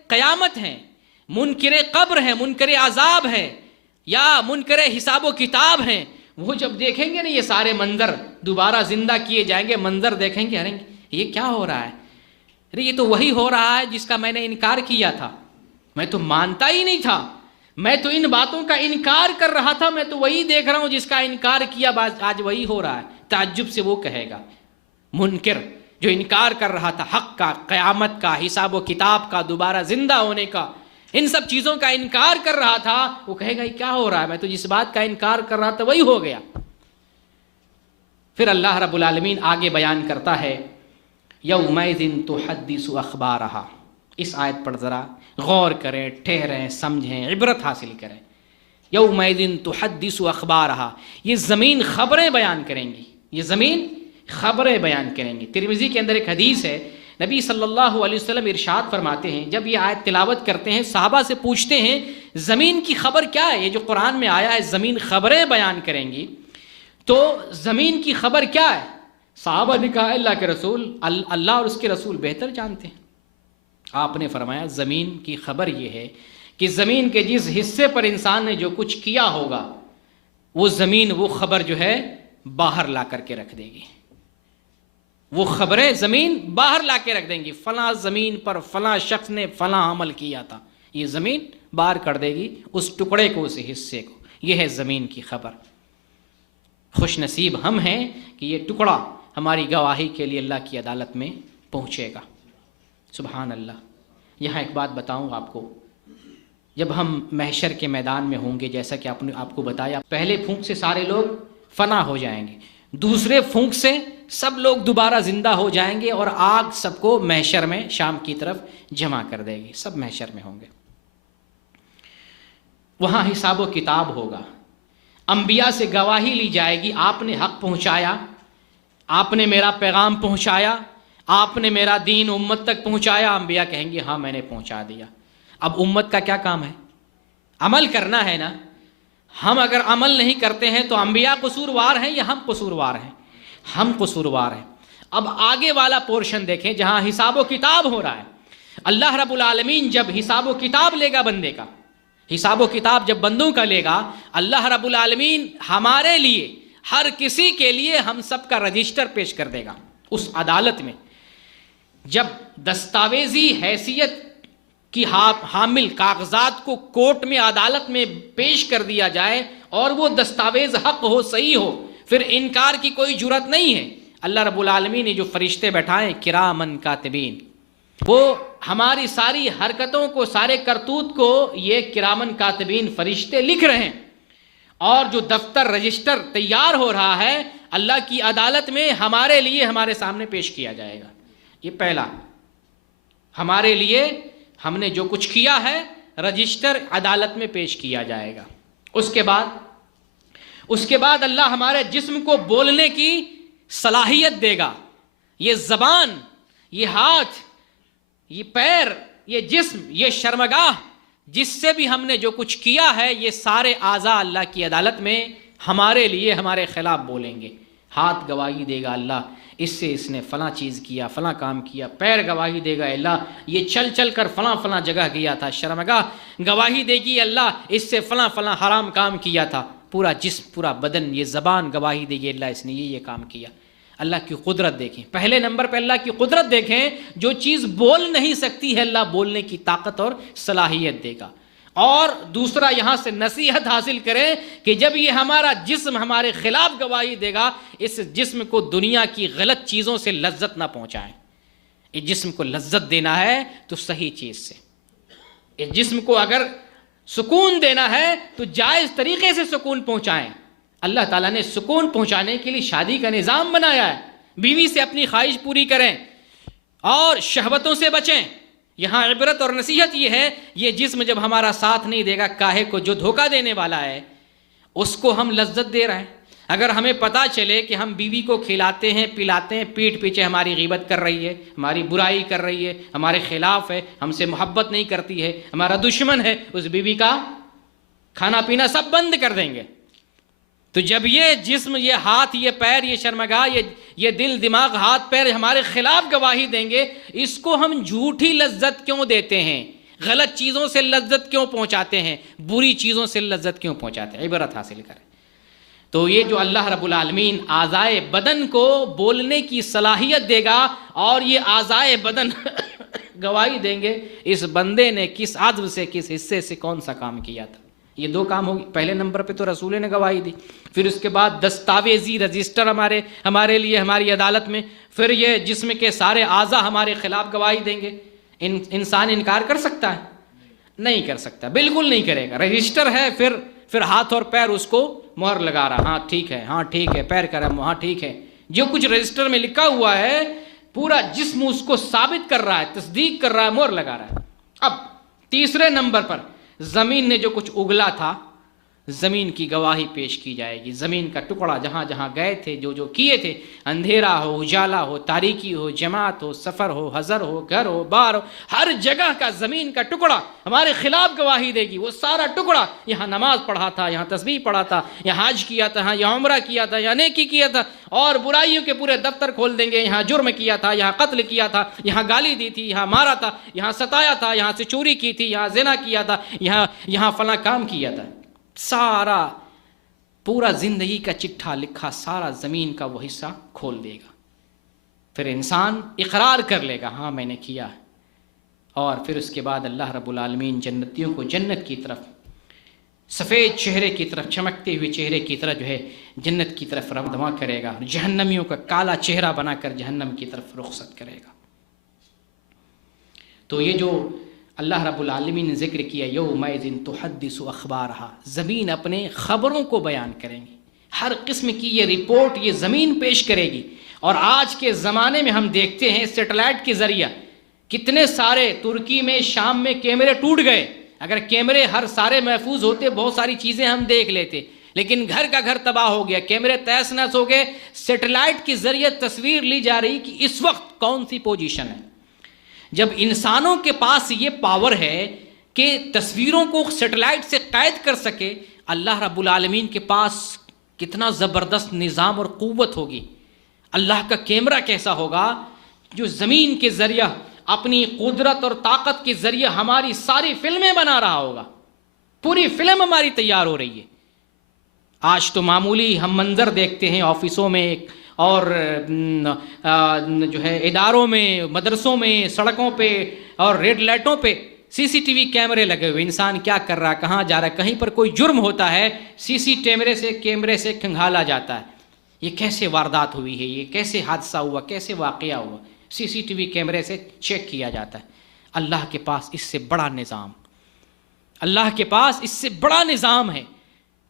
قیامت ہیں، منکر قبر ہیں، منکر عذاب ہیں، یا منکر حساب و کتاب ہیں، وہ جب دیکھیں گے نا یہ سارے منظر، دوبارہ زندہ کیے جائیں گے، منظر دیکھیں گے، ارے یہ کیا ہو رہا ہے؟ ارے یہ تو وہی ہو رہا ہے جس کا میں نے انکار کیا تھا، میں تو مانتا ہی نہیں تھا، میں تو ان باتوں کا انکار کر رہا تھا، میں تو وہی دیکھ رہا ہوں جس کا انکار کیا، آج وہی ہو رہا ہے۔ تعجب سے وہ کہے گا، منکر جو انکار کر رہا تھا حق کا، قیامت کا، حساب و کتاب کا، دوبارہ زندہ ہونے کا، ان سب چیزوں کا انکار کر رہا تھا، وہ کہے گا یہ کیا ہو رہا ہے؟ میں تو جس بات کا انکار کر رہا تھا وہی ہو گیا۔ پھر اللہ رب العالمین آگے بیان کرتا ہے، یومئذ تحدث اخبارہا، اس آیت پر ذرا غور کریں، ٹھہریں، سمجھیں، عبرت حاصل کریں۔ یومئذ تحدث اخبارہا، یہ زمین خبریں بیان کریں گی، یہ زمین خبریں بیان کریں گی۔ ترمذی کے اندر ایک حدیث ہے، نبی صلی اللہ علیہ وسلم ارشاد فرماتے ہیں، جب یہ آیت تلاوت کرتے ہیں صحابہ سے پوچھتے ہیں زمین کی خبر کیا ہے؟ یہ جو قرآن میں آیا ہے زمین خبریں بیان کریں گی، تو زمین کی خبر کیا ہے؟ صحابہ نے کہا اللہ کے رسول، اللہ اور اس کے رسول بہتر جانتے ہیں۔ آپ نے فرمایا زمین کی خبر یہ ہے کہ زمین کے جس حصے پر انسان نے جو کچھ کیا ہوگا، وہ زمین وہ خبر جو ہے باہر لا کر کے رکھ دے گی، وہ خبریں زمین باہر لا کے رکھ دیں گی، فلاں زمین پر فلاں شخص نے فلاں عمل کیا تھا، یہ زمین باہر کر دے گی اس ٹکڑے کو، اس حصے کو۔ یہ ہے زمین کی خبر۔ خوش نصیب ہم ہیں کہ یہ ٹکڑا ہماری گواہی کے لیے اللہ کی عدالت میں پہنچے گا۔ سبحان اللہ۔ یہاں ایک بات بتاؤں آپ کو، جب ہم محشر کے میدان میں ہوں گے، جیسا کہ آپ کو بتایا، پہلے پھونک سے سارے لوگ فنا ہو جائیں گے، دوسرے پھونک سے سب لوگ دوبارہ زندہ ہو جائیں گے، اور آگ سب کو محشر میں شام کی طرف جمع کر دے گی، سب محشر میں ہوں گے۔ وہاں حساب و کتاب ہوگا، انبیاء سے گواہی لی جائے گی، آپ نے حق پہنچایا، آپ نے میرا پیغام پہنچایا، آپ نے میرا دین امت تک پہنچایا۔ انبیاء کہیں گے ہاں میں نے پہنچا دیا۔ اب امت کا کیا کام ہے؟ عمل کرنا ہے نا۔ ہم اگر عمل نہیں کرتے ہیں تو انبیاء قصوروار ہیں یا ہم قصوروار ہیں؟ ہم قصوروار ہیں۔ اب آگے والا پورشن دیکھیں جہاں حساب و کتاب ہو رہا ہے۔ اللہ رب العالمین جب حساب و کتاب لے گا بندے کا، حساب و کتاب جب بندوں کا لے گا، اللہ رب العالمین ہمارے لیے، ہر کسی کے لیے ہم سب کا رجسٹر پیش کر دے گا اس عدالت میں۔ جب دستاویزی حیثیت کی حامل کاغذات کو کورٹ میں عدالت میں پیش کر دیا جائے اور وہ دستاویز حق ہو صحیح ہو، پھر انکار کی کوئی جرات نہیں ہے۔ اللہ رب العالمین نے جو فرشتے بیٹھائے کرامن کاتبین، وہ ہماری ساری حرکتوں کو، سارے کرتوت کو یہ کرامن کاتبین فرشتے لکھ رہے ہیں، اور جو دفتر رجسٹر تیار ہو رہا ہے اللہ کی عدالت میں ہمارے لیے ہمارے سامنے پیش کیا جائے گا۔ یہ پہلا، ہمارے لیے ہم نے جو کچھ کیا ہے رجسٹر عدالت میں پیش کیا جائے گا۔ اس کے بعد اللہ ہمارے جسم کو بولنے کی صلاحیت دے گا۔ یہ زبان، یہ ہاتھ، یہ پیر، یہ جسم، یہ شرمگاہ، جس سے بھی ہم نے جو کچھ کیا ہے، یہ سارے اعضاء اللہ کی عدالت میں ہمارے لیے ہمارے خلاف بولیں گے۔ ہاتھ گواہی دے گا اللہ اس سے اس نے فلاں چیز کیا، فلاں کام کیا۔ پیر گواہی دے گا اللہ یہ چل چل کر فلاں فلاں جگہ گیا تھا۔ شرمگاہ گواہی دے گی اللہ اس سے فلاں فلاں حرام کام کیا تھا۔ پورا جسم، پورا بدن، یہ زبان گواہی دے گی اللہ اس نے یہ کام کیا۔ اللہ کی قدرت دیکھیں، پہلے نمبر پہ اللہ کی قدرت دیکھیں، جو چیز بول نہیں سکتی ہے اللہ بولنے کی طاقت اور صلاحیت دے گا۔ اور دوسرا یہاں سے نصیحت حاصل کریں کہ جب یہ ہمارا جسم ہمارے خلاف گواہی دے گا، اس جسم کو دنیا کی غلط چیزوں سے لذت نہ پہنچائیں۔ اس جسم کو لذت دینا ہے تو صحیح چیز سے، اس جسم کو اگر سکون دینا ہے تو جائز طریقے سے سکون پہنچائیں۔ اللہ تعالیٰ نے سکون پہنچانے کے لیے شادی کا نظام بنایا ہے۔ بیوی سے اپنی خواہش پوری کریں اور شہوتوں سے بچیں۔ یہاں عبرت اور نصیحت یہ ہے، یہ جسم جب ہمارا ساتھ نہیں دے گا، کاہے کو جو دھوکہ دینے والا ہے اس کو ہم لذت دے رہے ہیں۔ اگر ہمیں پتہ چلے کہ ہم بیوی کو کھلاتے ہیں پلاتے ہیں، پیٹھ پیچھے ہماری غیبت کر رہی ہے، ہماری برائی کر رہی ہے، ہمارے خلاف ہے، ہم سے محبت نہیں کرتی ہے، ہمارا دشمن ہے، اس بیوی کا کھانا پینا سب بند کر دیں گے۔ تو جب یہ جسم، یہ ہاتھ، یہ پیر، یہ شرمگاہ، یہ دل، دماغ، ہاتھ پیر ہمارے خلاف گواہی دیں گے، اس کو ہم جھوٹی لذت کیوں دیتے ہیں؟ غلط چیزوں سے لذت کیوں پہنچاتے ہیں؟ بری چیزوں سے لذت کیوں پہنچاتے ہیں؟ عبرت حاصل کریں۔ تو یہ جو اللہ رب العالمین اعضائے بدن کو بولنے کی صلاحیت دے گا اور یہ اعضائے بدن گواہی دیں گے اس بندے نے کس عضو سے، کس حصے سے کون سا کام کیا تھا۔ یہ دو کام ہوگی۔ پہلے نمبر پہ تو رسول نے گواہی دی، پھر اس کے بعد دستاویزی رجسٹر ہمارے لیے ہماری عدالت میں، پھر یہ جسم کے سارے اعضاء ہمارے خلاف گواہی دیں گے۔ انسان انکار کر سکتا ہے؟ نہیں کر سکتا، بالکل نہیں کرے گا۔ رجسٹر ہے، پھر ہاتھ اور پیر اس کو مہر لگا رہا، ہاں ٹھیک ہے، ہاں ٹھیک ہے، پیر کر رہا، ہاں ٹھیک ہے۔ جو کچھ رجسٹر میں لکھا ہوا ہے پورا جسم اس کو ثابت کر رہا ہے، تصدیق کر رہا ہے، مہر لگا رہا ہے۔ اب تیسرے نمبر پر زمین نے جو کچھ اگلا تھا، زمین کی گواہی پیش کی جائے گی۔ زمین کا ٹکڑا جہاں جہاں گئے تھے، جو کیے تھے، اندھیرا ہو، اجالا ہو، تاریکی ہو، جماعت ہو، سفر ہو، حضر ہو، گھر ہو، بار ہو، ہر جگہ کا زمین کا ٹکڑا ہمارے خلاف گواہی دے گی۔ وہ سارا ٹکڑا، یہاں نماز پڑھا تھا، یہاں تسبیح پڑھا تھا، یہاں حج کیا تھا، یہاں عمرہ کیا تھا، یہاں نیکی کیا تھا، اور برائیوں کے پورے دفتر کھول دیں گے۔ یہاں جرم کیا تھا، یہاں قتل کیا تھا، یہاں گالی دی تھی، یہاں مارا تھا، یہاں ستایا تھا، یہاں سے چوری کی تھی، یہاں زنا کیا تھا، یہاں فلاں کام کیا تھا۔ سارا پورا زندگی کا چٹھا لکھا سارا زمین کا وہ حصہ کھول دے گا۔ پھر انسان اقرار کر لے گا، ہاں میں نے کیا ہے۔ اور پھر اس کے بعد اللہ رب العالمین جنتیوں کو جنت کی طرف، سفید چہرے کی طرف، چمکتے ہوئے چہرے کی طرف جو ہے جنت کی طرف رواں کرے گا، جہنمیوں کا کالا چہرہ بنا کر جہنم کی طرف رخصت کرے گا۔ تو یہ جو اللہ رب العالمین نے ذکر کیا، یومئذ تحدث اخبارہا، زمین اپنے خبروں کو بیان کریں گی، ہر قسم کی یہ رپورٹ یہ زمین پیش کرے گی۔ اور آج کے زمانے میں ہم دیکھتے ہیں سیٹلائٹ کے ذریعہ کتنے سارے ترکی میں، شام میں کیمرے ٹوٹ گئے۔ اگر کیمرے ہر سارے محفوظ ہوتے بہت ساری چیزیں ہم دیکھ لیتے، لیکن گھر کا گھر تباہ ہو گیا، کیمرے تہس نہس ہو گئے۔ سیٹلائٹ کے ذریعے تصویر لی جا رہی کہ اس وقت کون سی پوزیشن ہے۔ جب انسانوں کے پاس یہ پاور ہے کہ تصویروں کو سیٹلائٹ سے قید کر سکے، اللہ رب العالمین کے پاس کتنا زبردست نظام اور قوت ہوگی۔ اللہ کا کیمرہ کیسا ہوگا جو زمین کے ذریعہ اپنی قدرت اور طاقت کے ذریعے ہماری ساری فلمیں بنا رہا ہوگا۔ پوری فلم ہماری تیار ہو رہی ہے۔ آج تو معمولی ہم منظر دیکھتے ہیں آفسوں میں اور جو ہے اداروں میں، مدرسوں میں، سڑکوں پہ اور ریڈ لائٹوں پہ، CCTV کیمرے لگے ہوئے، انسان کیا کر رہا ہے، کہاں جا رہا ہے، کہیں پر کوئی جرم ہوتا ہے کیمرے سے کھنگالا جاتا ہے، یہ کیسے واردات ہوئی ہے، یہ کیسے حادثہ ہوا، کیسے واقعہ ہوا، CCTV کیمرے سے چیک کیا جاتا ہے۔ اللہ کے پاس اس سے بڑا نظام، اللہ کے پاس اس سے بڑا نظام ہے،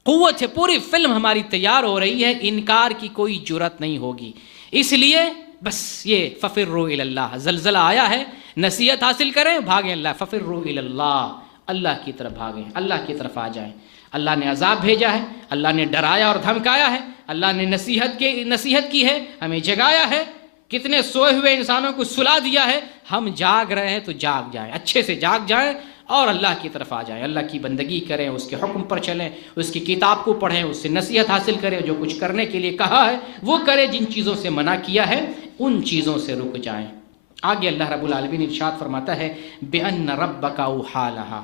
قوت ہے، پوری فلم ہماری تیار ہو رہی ہے، انکار کی کوئی جرات نہیں ہوگی۔ اس لیے بس یہ ففروا الی اللہ، زلزلہ آیا ہے، نصیحت حاصل کریں، بھاگیں اللہ، ففروا الی اللہ، اللہ کی طرف بھاگیں، اللہ کی طرف آ جائیں۔ اللہ نے عذاب بھیجا ہے، اللہ نے ڈرایا اور دھمکایا ہے، اللہ نے نصیحت کی ہے، ہمیں جگایا ہے، کتنے سوئے ہوئے انسانوں کو سلا دیا ہے۔ ہم جاگ رہے ہیں تو جاگ جائیں، اچھے سے جاگ جائیں اور اللہ کی طرف آ جائیں، اللہ کی بندگی کریں، اس کے حکم پر چلیں، اس کی کتاب کو پڑھیں، اس سے نصیحت حاصل کریں، جو کچھ کرنے کے لیے کہا ہے وہ کریں، جن چیزوں سے منع کیا ہے ان چیزوں سے رک جائیں۔ آگے اللہ رب العالمین ارشاد فرماتا ہے بِأَنَّ رَبَّكَ أَوْحَىٰ لَهَا،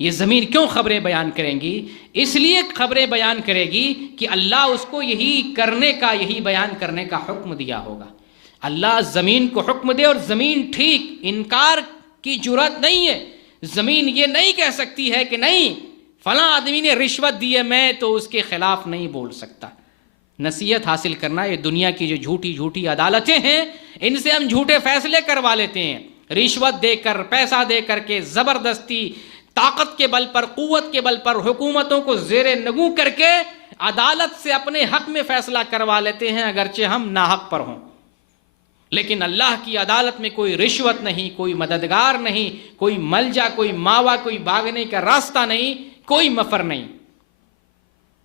یہ زمین کیوں خبریں بیان کریں گی؟ اس لیے خبریں بیان کرے گی کہ اللہ اس کو یہی بیان کرنے کا حکم دیا ہوگا۔ اللہ زمین کو حکم دے اور زمین ٹھیک، انکار کی جرات نہیں ہے، زمین یہ نہیں کہہ سکتی ہے کہ نہیں فلاں آدمی نے رشوت دی ہے، میں تو اس کے خلاف نہیں بول سکتا۔ نصیحت حاصل کرنا، یہ دنیا کی جو جھوٹی عدالتیں ہیں ان سے ہم جھوٹے فیصلے کروا لیتے ہیں، رشوت دے کر، پیسہ دے کر کے، زبردستی، طاقت کے بل پر، قوت کے بل پر حکومتوں کو زیر نگوں کر کے عدالت سے اپنے حق میں فیصلہ کروا لیتے ہیں، اگرچہ ہم ناحق پر ہوں۔ لیکن اللہ کی عدالت میں کوئی رشوت نہیں، کوئی مددگار نہیں، کوئی ملجا، کوئی ماوا، کوئی بھاگنے کا راستہ نہیں، کوئی مفر نہیں۔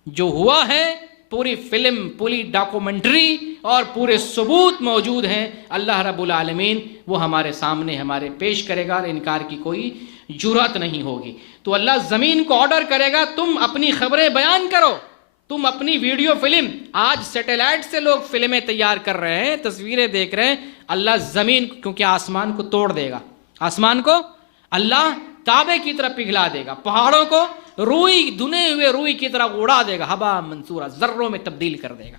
جو ہوا ہے پوری فلم، پوری ڈاکومنٹری اور پورے ثبوت موجود ہیں، اللہ رب العالمین وہ ہمارے سامنے ہمارے پیش کرے گا اور انکار کی کوئی جرات نہیں ہوگی۔ تو اللہ زمین کو آرڈر کرے گا تم اپنی خبریں بیان کرو، تم اپنی ویڈیو فلم، آج سیٹلائٹ سے لوگ فلمیں تیار کر رہے ہیں، تصویریں دیکھ رہے ہیں، اللہ زمین کیونکہ آسمان کو توڑ دے گا، آسمان کو اللہ تابے کی طرح پگھلا دے گا، پہاڑوں کو روئی، دھنے ہوئے روئی کی طرح اڑا دے گا، ہوا منصورہ، ذروں میں تبدیل کر دے گا،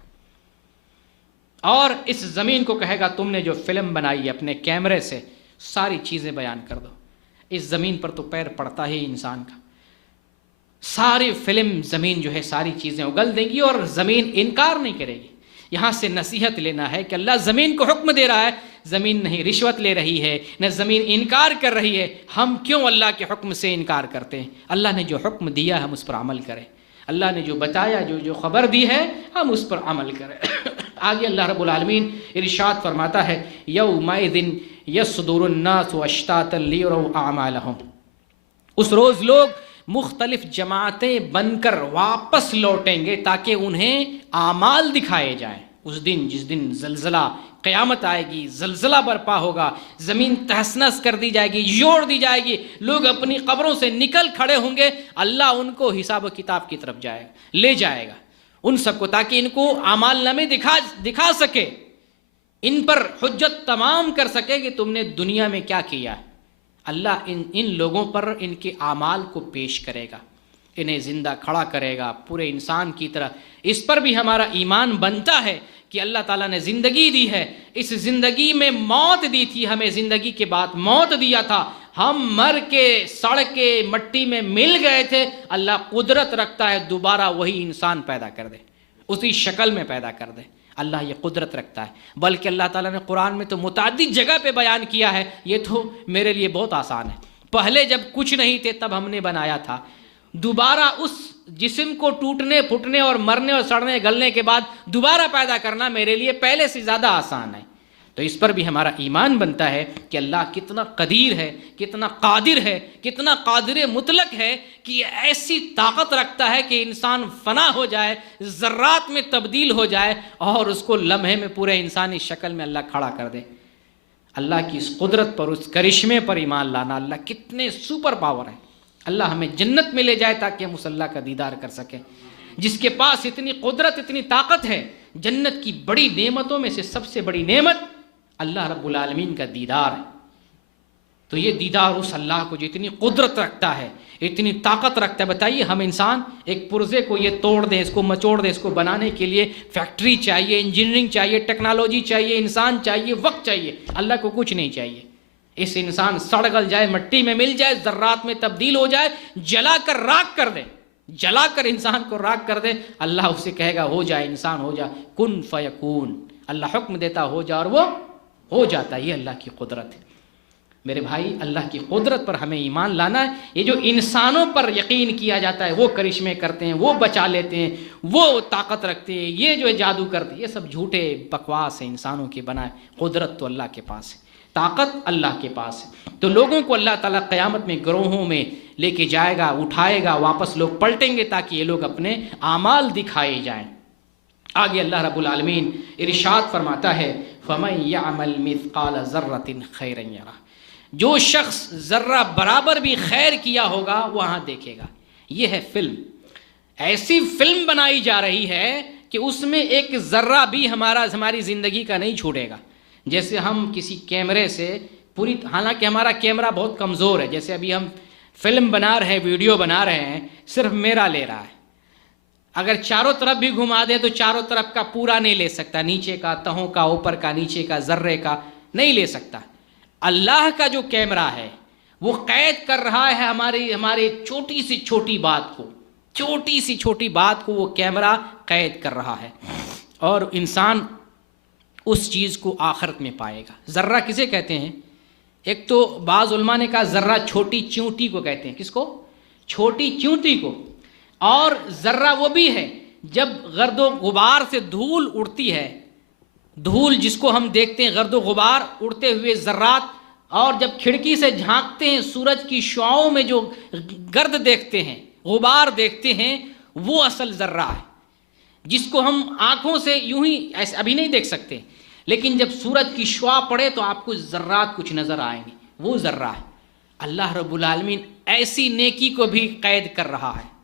اور اس زمین کو کہے گا تم نے جو فلم بنائی ہے اپنے کیمرے سے ساری چیزیں بیان کر دو۔ اس زمین پر تو پیر پڑتا ہے انسان کا، ساری فلم زمین جو ہے ساری چیزیں اگل دیں گی اور زمین انکار نہیں کرے گی۔ یہاں سے نصیحت لینا ہے کہ اللہ زمین کو حکم دے رہا ہے، زمین نہیں رشوت لے رہی ہے، نہ زمین انکار کر رہی ہے، ہم کیوں اللہ کے حکم سے انکار کرتے ہیں؟ اللہ نے جو حکم دیا ہم اس پر عمل کریں، اللہ نے جو بتایا، جو خبر دی ہے ہم اس پر عمل کریں۔ آگے اللہ رب العالمین ارشاد فرماتا ہے یومئذ یصدر الناس اشتاتا لیروا اعمالہم، اس روز لوگ مختلف جماعتیں بن کر واپس لوٹیں گے تاکہ انہیں اعمال دکھائے جائیں۔ اس دن جس دن زلزلہ قیامت آئے گی، زلزلہ برپا ہوگا، زمین تہس نہس کر دی جائے گی، جوڑ دی جائے گی، لوگ اپنی قبروں سے نکل کھڑے ہوں گے، اللہ ان کو حساب و کتاب کی طرف لے جائے گا ان سب کو، تاکہ ان کو اعمال نامے دکھا سکے، ان پر حجت تمام کر سکے کہ تم نے دنیا میں کیا کیا ہے۔ اللہ ان لوگوں پر ان کے اعمال کو پیش کرے گا، انہیں زندہ کھڑا کرے گا پورے انسان کی طرح۔ اس پر بھی ہمارا ایمان بنتا ہے کہ اللہ تعالیٰ نے زندگی دی ہے، اس زندگی میں موت دی تھی، ہمیں زندگی کے بعد موت دیا تھا، ہم مر کے سڑ کے مٹی میں مل گئے تھے، اللہ قدرت رکھتا ہے دوبارہ وہی انسان پیدا کر دے، اسی شکل میں پیدا کر دے، اللہ یہ قدرت رکھتا ہے۔ بلکہ اللہ تعالیٰ نے قرآن میں تو متعدد جگہ پہ بیان کیا ہے، یہ تو میرے لیے بہت آسان ہے، پہلے جب کچھ نہیں تھے تب ہم نے بنایا تھا، دوبارہ اس جسم کو ٹوٹنے پھٹنے اور مرنے اور سڑنے گلنے کے بعد دوبارہ پیدا کرنا میرے لیے پہلے سے زیادہ آسان ہے۔ تو اس پر بھی ہمارا ایمان بنتا ہے کہ اللہ کتنا قدیر ہے، کتنا قادر ہے، کتنا قادر مطلق ہے کہ یہ ایسی طاقت رکھتا ہے کہ انسان فنا ہو جائے، ذرات میں تبدیل ہو جائے اور اس کو لمحے میں پورے انسانی شکل میں اللہ کھڑا کر دے۔ اللہ کی اس قدرت پر، اس کرشمے پر ایمان لانا، اللہ کتنے سپر پاور ہے۔ اللہ ہمیں جنت میں لے جائے تاکہ ہم اس اللہ کا دیدار کر سکیں، جس کے پاس اتنی قدرت، اتنی طاقت ہے۔ جنت کی بڑی نعمتوں میں سے سب سے بڑی نعمت اللہ رب العالمین کا دیدار ہے۔ تو یہ دیدار اس اللہ کو جو اتنی قدرت رکھتا ہے، اتنی طاقت رکھتا ہے، بتائیے ہم انسان ایک پرزے کو یہ توڑ دیں، اس کو مچوڑ دیں، اس کو بنانے کے لیے فیکٹری چاہیے، انجینئرنگ چاہیے، ٹیکنالوجی چاہیے، انسان چاہیے، وقت چاہیے، اللہ کو کچھ نہیں چاہیے۔ اس انسان سڑ گل جائے، مٹی میں مل جائے، ذرات میں تبدیل ہو جائے، جلا کر راکھ کر دے، جلا کر انسان کو راکھ کر دے، اللہ اسے کہے گا ہو جائے انسان، ہو جا، کن فیکون، اللہ حکم دیتا ہو جا اور وہ ہو جاتا ہے۔ یہ اللہ کی قدرت ہے۔ میرے بھائی، اللہ کی قدرت پر ہمیں ایمان لانا ہے۔ یہ جو انسانوں پر یقین کیا جاتا ہے، وہ کرشمے کرتے ہیں، وہ بچا لیتے ہیں، وہ طاقت رکھتے ہیں، یہ جو جادو کرتے ہیں، یہ سب جھوٹے بکواس ہیں انسانوں کے بنائے۔ قدرت تو اللہ کے پاس ہے، طاقت اللہ کے پاس ہے۔ تو لوگوں کو اللہ تعالیٰ قیامت میں گروہوں میں لے کے جائے گا، اٹھائے گا، واپس لوگ پلٹیں گے تاکہ یہ لوگ اپنے اعمال دکھائے جائیں۔ آگے اللہ رب العالمین ارشاد فرماتا ہے فَمَن يَعْمَلْ مِثْقَالَ ذَرَّةٍ خَيْرًا يَرَهُ، جو شخص ذرہ برابر بھی خیر کیا ہوگا وہاں دیکھے گا۔ یہ ہے فلم، ایسی فلم بنائی جا رہی ہے کہ اس میں ایک ذرہ بھی ہماری زندگی کا نہیں چھوٹے گا۔ جیسے ہم کسی کیمرے سے پوری، حالانکہ ہمارا کیمرہ بہت کمزور ہے، جیسے ابھی ہم فلم بنا رہے ہیں، ویڈیو بنا رہے ہیں، صرف میرا لے رہا ہے، اگر چاروں طرف بھی گھما دے تو چاروں طرف کا پورا نہیں لے سکتا، نیچے کا، تہوں کا، اوپر کا، نیچے کا، ذرے کا نہیں لے سکتا۔ اللہ کا جو کیمرہ ہے وہ قید کر رہا ہے ہماری چھوٹی سی چھوٹی بات کو، چھوٹی سی چھوٹی بات کو وہ کیمرہ قید کر رہا ہے، اور انسان اس چیز کو آخرت میں پائے گا۔ ذرہ کسے کہتے ہیں؟ ایک تو بعض علماء نے کہا ذرہ چھوٹی چیونٹی کو کہتے ہیں۔ کس کو؟ چھوٹی چیونٹی کو۔ اور ذرہ وہ بھی ہے جب گرد و غبار سے دھول اڑتی ہے، دھول جس کو ہم دیکھتے ہیں، گرد و غبار اڑتے ہوئے ذرات، اور جب کھڑکی سے جھانکتے ہیں سورج کی شعاؤں میں جو گرد دیکھتے ہیں، غبار دیکھتے ہیں، وہ اصل ذرہ ہے، جس کو ہم آنکھوں سے یوں ہی ایسے ابھی نہیں دیکھ سکتے، لیکن جب سورج کی شعاع پڑے تو آپ کو ذرات کچھ نظر آئیں گے، وہ ذرہ ہے۔ اللہ رب العالمین ایسی نیکی کو بھی قید کر رہا ہے۔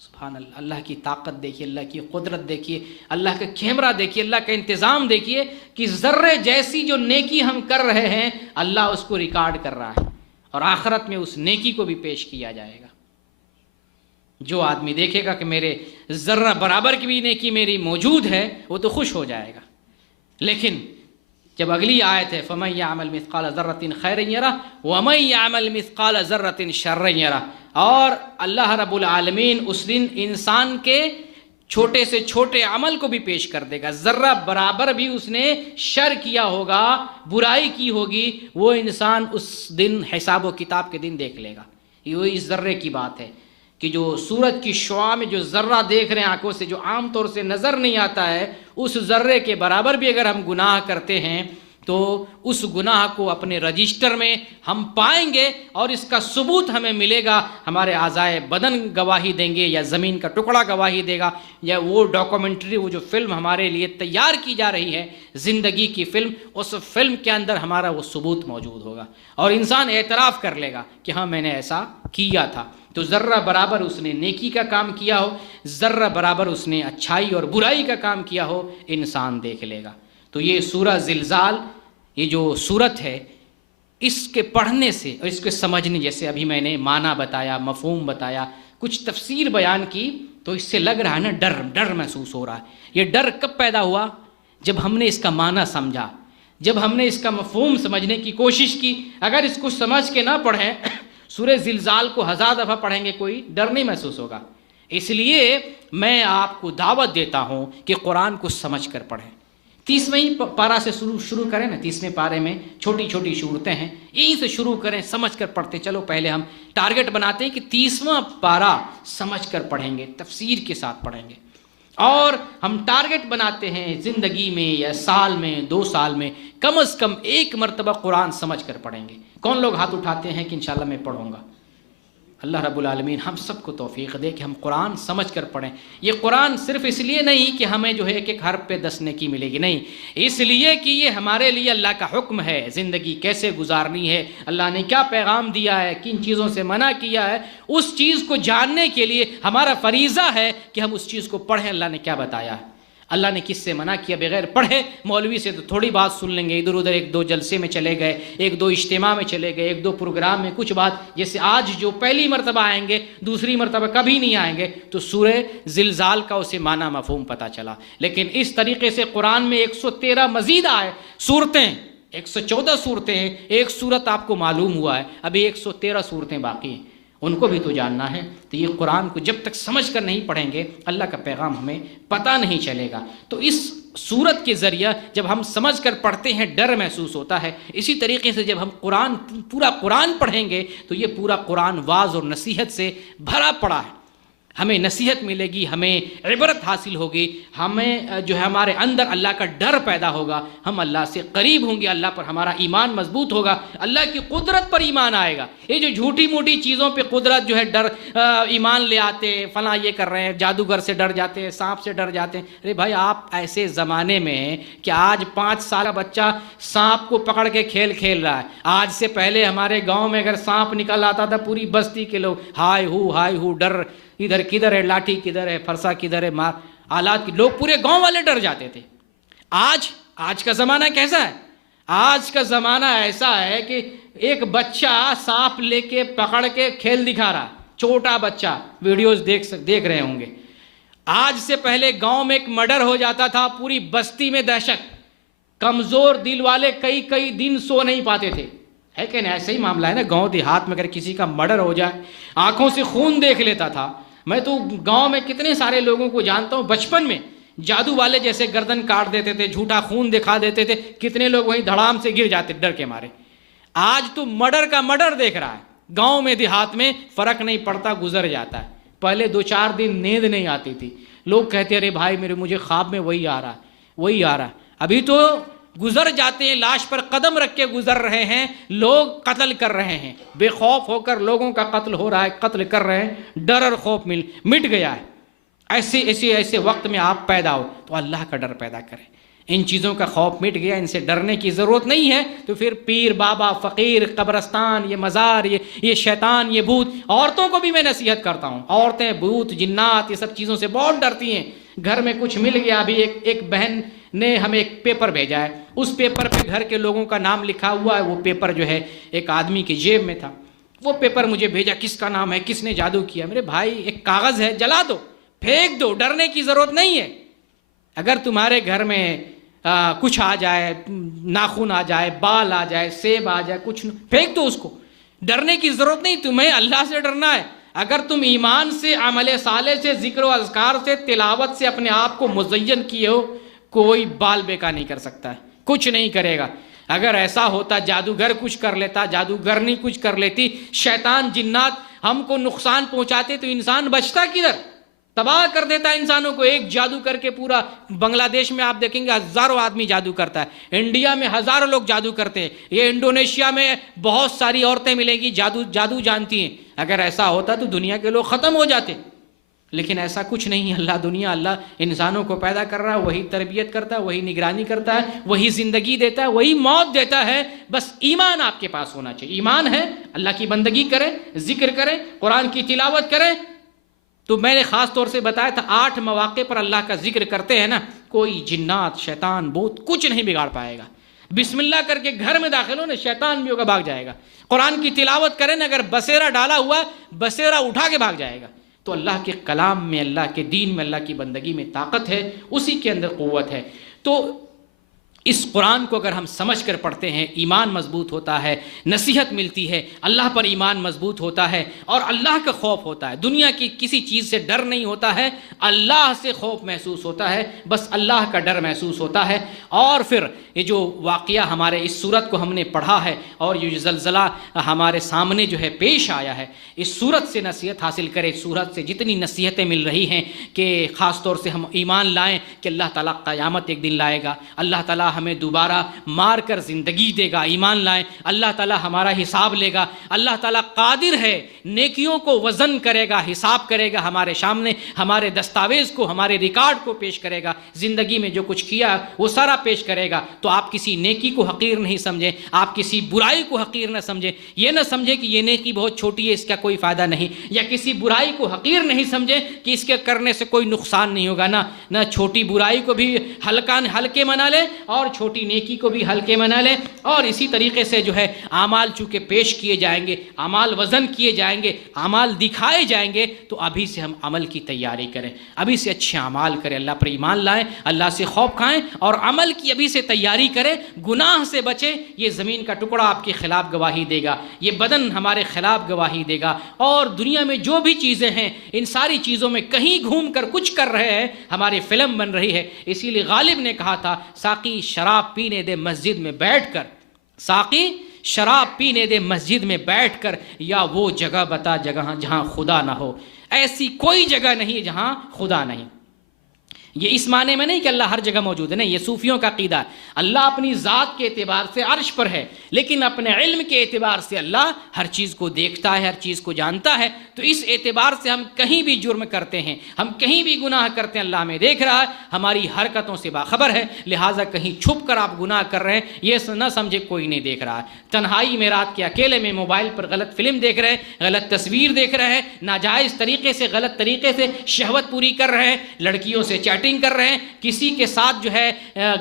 سبحان اللہ، اللہ کی طاقت دیکھیے، اللہ کی قدرت دیکھیے، اللہ کا کیمرہ دیکھیے، اللہ کا انتظام دیکھیے کہ ذرے جیسی جو نیکی ہم کر رہے ہیں اللہ اس کو ریکارڈ کر رہا ہے، اور آخرت میں اس نیکی کو بھی پیش کیا جائے گا۔ جو آدمی دیکھے گا کہ میرے ذرہ برابر کی بھی نیکی میری موجود ہے، وہ تو خوش ہو جائے گا۔ لیکن جب اگلی آیت ہے فَمَن يَعْمَلْ مِثْقَالَ ذَرَّةٍ خَيْرًا يَرَهُ وَمَن يَعْمَلْ مِثْقَالَ ذَرَّةٍ شَرًّا يَرَهُ، اور اللہ رب العالمین اس دن انسان کے چھوٹے سے چھوٹے عمل کو بھی پیش کر دے گا۔ ذرہ برابر بھی اس نے شر کیا ہوگا، برائی کی ہوگی، وہ انسان اس دن حساب و کتاب کے دن دیکھ لے گا۔ یہ اس ذرے کی بات ہے کہ جو سورج کی شعاع میں جو ذرہ دیکھ رہے ہیں آنکھوں سے، جو عام طور سے نظر نہیں آتا ہے، اس ذرے کے برابر بھی اگر ہم گناہ کرتے ہیں تو اس گناہ کو اپنے رجسٹر میں ہم پائیں گے، اور اس کا ثبوت ہمیں ملے گا۔ ہمارے اعضائے بدن گواہی دیں گے، یا زمین کا ٹکڑا گواہی دے گا، یا وہ ڈاکومنٹری، وہ جو فلم ہمارے لیے تیار کی جا رہی ہے، زندگی کی فلم، اس فلم کے اندر ہمارا وہ ثبوت موجود ہوگا، اور انسان اعتراف کر لے گا کہ ہاں میں نے ایسا کیا تھا۔ تو ذرہ برابر اس نے نیکی کا کام کیا ہو، ذرہ برابر اس نے اچھائی اور برائی کا کام کیا ہو، انسان دیکھ لے گا۔ تو یہ سورہ زلزال، یہ جو سورت ہے، اس کے پڑھنے سے اور اس کے سمجھنے، جیسے ابھی میں نے معنی بتایا، مفہوم بتایا، کچھ تفسیر بیان کی، تو اس سے لگ رہا ہے نا ڈر محسوس ہو رہا ہے۔ یہ ڈر کب پیدا ہوا؟ جب ہم نے اس کا معنی سمجھا، جب ہم نے اس کا مفہوم سمجھنے کی کوشش کی۔ اگر اس کو سمجھ کے نہ پڑھیں، سورہ زلزال کو 1000 دفعہ پڑھیں گے، کوئی ڈر نہیں محسوس ہوگا۔ اس لیے میں آپ کو دعوت دیتا ہوں کہ قرآن کو سمجھ کر پڑھیں۔ 30ویں پارہ سے شروع کریں نا، 30ویں پارے میں چھوٹی چھوٹی صورتیں ہیں، یہیں سے شروع کریں، سمجھ کر پڑھتے چلو۔ پہلے ہم ٹارگٹ بناتے ہیں کہ 30واں پارہ سمجھ کر پڑھیں گے، تفسیر کے ساتھ پڑھیں گے، اور ہم ٹارگٹ بناتے ہیں زندگی میں یا سال میں 2 سال میں کم از کم 1 مرتبہ قرآن سمجھ کر پڑھیں گے۔ کون لوگ ہاتھ اٹھاتے ہیں کہ انشاءاللہ میں پڑھوں گا؟ اللہ رب العالمین ہم سب کو توفیق دے کہ ہم قرآن سمجھ کر پڑھیں۔ یہ قرآن صرف اس لیے نہیں کہ ہمیں جو ہے ایک حرف پہ 10 نیکی ملے گی، نہیں، اس لیے کہ یہ ہمارے لیے اللہ کا حکم ہے، زندگی کیسے گزارنی ہے، اللہ نے کیا پیغام دیا ہے، کن چیزوں سے منع کیا ہے، اس چیز کو جاننے کے لیے ہمارا فریضہ ہے کہ ہم اس چیز کو پڑھیں۔ اللہ نے کیا بتایا ہے، اللہ نے کس سے منع کیا، بغیر پڑھے مولوی سے تو تھوڑی بات سن لیں گے، ادھر ادھر 1-2 جلسے میں چلے گئے، 1-2 اجتماع میں چلے گئے، 1-2 پروگرام میں کچھ بات، جیسے آج جو پہلی مرتبہ آئیں گے دوسری مرتبہ کبھی نہیں آئیں گے، تو سورہ زلزال کا اسے معنی مفہوم پتہ چلا۔ لیکن اس طریقے سے قرآن میں 113 مزید آئے صورتیں 114 صورتیں ہیں، ایک صورت آپ کو معلوم ہوا ہے، ابھی 113 صورتیں باقی ہیں، ان کو بھی تو جاننا ہے۔ تو یہ قرآن کو جب تک سمجھ کر نہیں پڑھیں گے اللہ کا پیغام ہمیں پتہ نہیں چلے گا۔ تو اس صورت کے ذریعہ جب ہم سمجھ کر پڑھتے ہیں ڈر محسوس ہوتا ہے، اسی طریقے سے جب ہم پورا قرآن پڑھیں گے تو یہ پورا قرآن واعظ اور نصیحت سے بھرا پڑا ہے، ہمیں نصیحت ملے گی، ہمیں عبرت حاصل ہوگی، ہمیں جو ہے ہمارے اندر اللہ کا ڈر پیدا ہوگا، ہم اللہ سے قریب ہوں گے، اللہ پر ہمارا ایمان مضبوط ہوگا، اللہ کی قدرت پر ایمان آئے گا۔ یہ جو جھوٹی موٹی چیزوں پہ قدرت جو ہے ڈر ایمان لے آتے، فلاں یہ کر رہے ہیں، جادوگر سے ڈر جاتے ہیں، سانپ سے ڈر جاتے ہیں۔ ارے بھائی آپ ایسے زمانے میں ہیں کہ آج 5 سال کا بچہ سانپ کو پکڑ کے کھیل رہا ہے، آج سے پہلے ہمارے گاؤں میں اگر سانپ نکل آتا تھا پوری بستی کے لوگ ہائے ہو ڈر، ادھر کدھر ہے، لاٹھی کدھر ہے، فرسا کدھر ہے، مار آلات کی، لوگ پورے گاؤں والے ڈر جاتے تھے۔ آج کا زمانہ کیسا ہے؟ آج کا زمانہ ایسا ہے کہ ایک بچہ سانپ لے کے پکڑ کے کھیل دکھا رہا، چھوٹا بچہ، ویڈیوز دیکھ رہے ہوں گے۔ آج سے پہلے گاؤں میں ایک مرڈر ہو جاتا تھا، پوری بستی میں دہشت، کمزور دل والے کئی دن سو نہیں پاتے تھے، ہے کہ نہیں؟ ایسا ہی معاملہ ہے نا، گاؤں دیہات میں اگر کسی کا مرڈر ہو جائے آنکھوں سے خون دیکھ لیتا تھا۔ میں تو گاؤں میں کتنے سارے لوگوں کو جانتا ہوں، بچپن میں جادو والے جیسے گردن کاٹ دیتے تھے، جھوٹا خون دکھا دیتے تھے، کتنے لوگ وہیں دھڑام سے گر جاتے ڈر کے مارے۔ آج تو مرڈر کا مرڈر دیکھ رہا ہے، گاؤں میں دیہات میں فرق نہیں پڑتا، گزر جاتا ہے۔ پہلے 2-4 دن نیند نہیں آتی تھی، لوگ کہتے ارے بھائی مجھے خواب میں وہی آ رہا ہے۔ ابھی تو گزر جاتے ہیں، لاش پر قدم رکھ کے گزر رہے ہیں، لوگ قتل کر رہے ہیں، بے خوف ہو کر لوگوں کا قتل ہو رہا ہے، قتل کر رہے ہیں، ڈر اور خوف مٹ گیا ہے۔ ایسے وقت میں آپ پیدا ہو تو اللہ کا ڈر پیدا کریں، ان چیزوں کا خوف مٹ گیا، ان سے ڈرنے کی ضرورت نہیں ہے، تو پھر پیر بابا فقیر قبرستان، یہ مزار، یہ شیطان، یہ بھوت، عورتوں کو بھی میں نصیحت کرتا ہوں، عورتیں بھوت جنات یہ سب چیزوں سے بہت ڈرتی ہیں۔ گھر میں کچھ مل گیا، ابھی ایک بہن نے ہمیں ایک پیپر بھیجا ہے، اس پیپر پہ گھر کے لوگوں کا نام لکھا ہوا ہے، وہ پیپر جو ہے ایک آدمی کی جیب میں تھا، وہ پیپر مجھے بھیجا، کس کا نام ہے، کس نے جادو کیا؟ میرے بھائی ایک کاغذ ہے، جلا دو، پھینک دو، ڈرنے کی ضرورت نہیں ہے۔ اگر تمہارے گھر میں کچھ آ جائے، ناخن آ جائے، بال آ جائے، سیب آ جائے، کچھ پھینک دو، اس کو ڈرنے کی ضرورت نہیں، تمہیں اللہ سے ڈرنا ہے۔ اگر تم ایمان سے، عمل صالح سے، ذکر و اذکار سے، تلاوت سے اپنے آپ کو مزین کیے ہو، کوئی بال بیکا نہیں کر سکتا ہے، کچھ نہیں کرے گا۔ اگر ایسا ہوتا جادوگر کچھ کر لیتا، جادوگرنی کچھ کر لیتی، شیطان جنات ہم کو نقصان پہنچاتے، تو انسان بچتا کدھر؟ تباہ کر دیتا انسانوں کو۔ ایک جادو کر کے پورا بنگلہ دیش میں آپ دیکھیں گے ہزاروں آدمی جادو کرتا ہے، انڈیا میں ہزاروں لوگ جادو کرتے ہیں، یہ انڈونیشیا میں بہت ساری عورتیں ملیں گی جادو جانتی ہیں۔ اگر ایسا ہوتا تو دنیا کے لوگ ختم ہو جاتے، لیکن ایسا کچھ نہیں۔ اللہ انسانوں کو پیدا کر رہا ہے، وہی تربیت کرتا ہے، وہی نگرانی کرتا ہے، وہی زندگی دیتا ہے، وہی موت دیتا ہے۔ بس ایمان آپ کے پاس ہونا چاہیے، ایمان ہے، اللہ کی بندگی کریں، ذکر کریں، قرآن کی تلاوت کریں۔ تو میں نے خاص طور سے بتایا تھا 8 مواقع پر اللہ کا ذکر کرتے ہیں نا، کوئی جنات شیطان بہت کچھ نہیں بگاڑ پائے گا۔ بسم اللہ کر کے گھر میں داخل ہو نا، شیطان بھی ہوگا بھاگ جائے گا۔ قرآن کی تلاوت کریں نا، اگر بسیرا ڈالا ہوا بسیرا اٹھا کے بھاگ جائے گا۔ تو اللہ کے کلام میں، اللہ کے دین میں، اللہ کی بندگی میں طاقت ہے، اسی کے اندر قوت ہے۔ تو اس قرآن کو اگر ہم سمجھ کر پڑھتے ہیں، ایمان مضبوط ہوتا ہے، نصیحت ملتی ہے، اللہ پر ایمان مضبوط ہوتا ہے، اور اللہ کا خوف ہوتا ہے، دنیا کی کسی چیز سے ڈر نہیں ہوتا ہے، اللہ سے خوف محسوس ہوتا ہے، بس اللہ کا ڈر محسوس ہوتا ہے۔ اور پھر یہ جو واقعہ ہمارے اس سورت کو ہم نے پڑھا ہے، اور یہ جو زلزلہ ہمارے سامنے جو ہے پیش آیا ہے، اس سورت سے نصیحت حاصل کریں۔ سورت سے جتنی نصیحتیں مل رہی ہیں کہ خاص طور سے ہم ایمان لائیں کہ اللہ تعالیٰ قیامت ایک دن لائے گا، اللہ تعالیٰ ہمیں دوبارہ مار کر زندگی دے گا، ایمان لائیں، اللہ تعالیٰ ہمارا حساب لے گا، اللہ تعالیٰ قادر ہے، نیکیوں کو وزن کرے گا، حساب کرے گا، ہمارے سامنے ہمارے دستاویز کو، ہمارے ریکارڈ کو پیش کرے گا، زندگی میں جو کچھ کیا وہ سارا پیش کرے گا۔ تو آپ کسی نیکی کو حقیر نہیں سمجھیں، آپ کسی برائی کو حقیر نہ سمجھیں، یہ نہ سمجھیں کہ یہ نیکی بہت چھوٹی ہے، اس کا کوئی فائدہ نہیں، یا کسی برائی کو حقیر نہیں سمجھیں کہ اس کے کرنے سے کوئی نقصان نہیں ہوگا۔ نہ چھوٹی برائی کو بھی ہلکے منا لیں، اور چھوٹی نیکی کو بھی ہلکے میں نہ لیں، اور اسی طریقے سے جو ہے اعمال چونکہ پیش کیے جائیں گے، اعمال وزن کیے جائیں گے، اعمال دکھائے جائیں گے، تو ابھی سے ہم عمل کی تیاری کریں، ابھی سے اچھے اعمال کریں، اللہ پر ایمان لائیں، اللہ سے خوف کھائیں اور عمل کی ابھی سے تیاری کریں، گناہ سے بچیں۔ یہ زمین کا ٹکڑا آپ کے خلاف گواہی دے گا، یہ بدن ہمارے خلاف گواہی دے گا، اور دنیا میں جو بھی چیزیں ہیں ان ساری چیزوں میں کہیں گھوم کر کچھ کر رہے ہیں، ہماری فلم بن رہی ہے۔ اسی لیے غالب نے کہا تھا ساقی شراب پینے دے مسجد میں بیٹھ کر، ساقی شراب پینے دے مسجد میں بیٹھ کر، یا وہ جگہ بتا جہاں خدا نہ ہو۔ ایسی کوئی جگہ نہیں جہاں خدا نہیں۔ یہ اس معنی میں نہیں کہ اللہ ہر جگہ موجود ہے، نہیں، یہ صوفیوں کا عقیدہ ہے۔ اللہ اپنی ذات کے اعتبار سے عرش پر ہے، لیکن اپنے علم کے اعتبار سے اللہ ہر چیز کو دیکھتا ہے، ہر چیز کو جانتا ہے۔ تو اس اعتبار سے ہم کہیں بھی جرم کرتے ہیں، ہم کہیں بھی گناہ کرتے ہیں، اللہ ہمیں دیکھ رہا ہے، ہماری حرکتوں سے باخبر ہے، لہٰذا کہیں چھپ کر آپ گناہ کر رہے ہیں یہ نہ سمجھے کوئی نہیں دیکھ رہا ہے۔ تنہائی میں رات کے اکیلے میں موبائل پر غلط فلم دیکھ رہے ہیں، غلط تصویر دیکھ رہے ہیں، ناجائز طریقے سے، غلط طریقے سے شہوت پوری کر رہے ہیں، لڑکیوں سے چیٹنگ کر رہے ہیں، کسی کے ساتھ جو ہے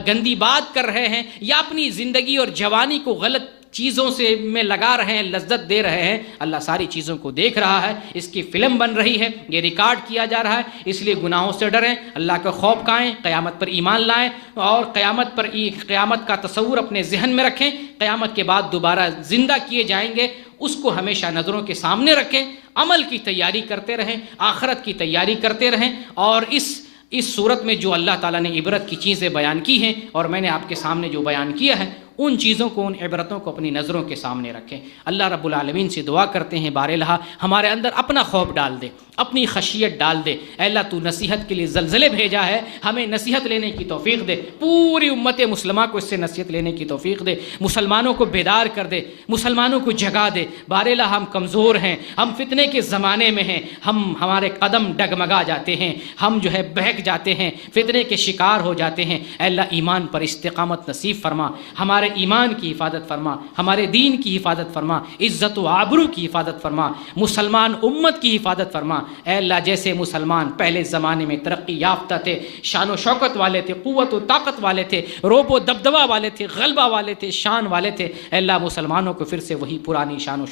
گندی بات کر رہے ہیں، یا اپنی زندگی اور جوانی کو غلط چیزوں سے میں لگا رہے ہیں، لذت دے رہے ہیں، اللہ ساری چیزوں کو دیکھ رہا ہے، اس کی فلم بن رہی ہے، یہ ریکارڈ کیا جا رہا ہے۔ اس لیے گناہوں سے ڈریں، اللہ کا خوف کھائیں، قیامت پر ایمان لائیں، اور قیامت کا تصور اپنے ذہن میں رکھیں، قیامت کے بعد دوبارہ زندہ کیے جائیں گے، اس کو ہمیشہ نظروں کے سامنے رکھیں، عمل کی تیاری کرتے رہیں، آخرت کی تیاری کرتے رہیں، اور اس صورت میں جو اللہ تعالیٰ نے عبرت کی چیزیں بیان کی ہیں، اور میں نے آپ کے سامنے جو بیان کیا ہے، ان چیزوں کو، ان عبرتوں کو اپنی نظروں کے سامنے رکھیں۔ اللہ رب العالمین سے دعا کرتے ہیں بار الہ ہمارے اندر اپنا خوف ڈال دے، اپنی خشیت ڈال دے۔ اے اللہ تو نصیحت کے لیے زلزلے بھیجا ہے، ہمیں نصیحت لینے کی توفیق دے، پوری امت مسلمہ کو اس سے نصیحت لینے کی توفیق دے، مسلمانوں کو بیدار کر دے، مسلمانوں کو جگا دے۔ بار الہ ہم کمزور ہیں، ہم فتنے کے زمانے میں ہیں، ہمارے قدم ڈگمگا جاتے ہیں، ہم جو ہے بہک جاتے ہیں، فتنے کے شکار ہو جاتے ہیں۔ اے اللہ ایمان پر استقامت نصیب فرما، ہمارے ایمان کی حفاظت فرما، ہمارے دین کی حفاظت فرما، عزت و آبرو کی حفاظت فرما، مسلمان امت کی حفاظت فرما۔ اے اللہ جیسے مسلمان پہلے زمانے میں ترقی یافتہ تھے، شان و شوکت والے تھے، قوت و طاقت والے تھے، روب و دبدبہ والے تھے، غلبہ والے تھے، شان والے تھے، اے اللہ مسلمانوں کو پھر سے وہی پرانی شان و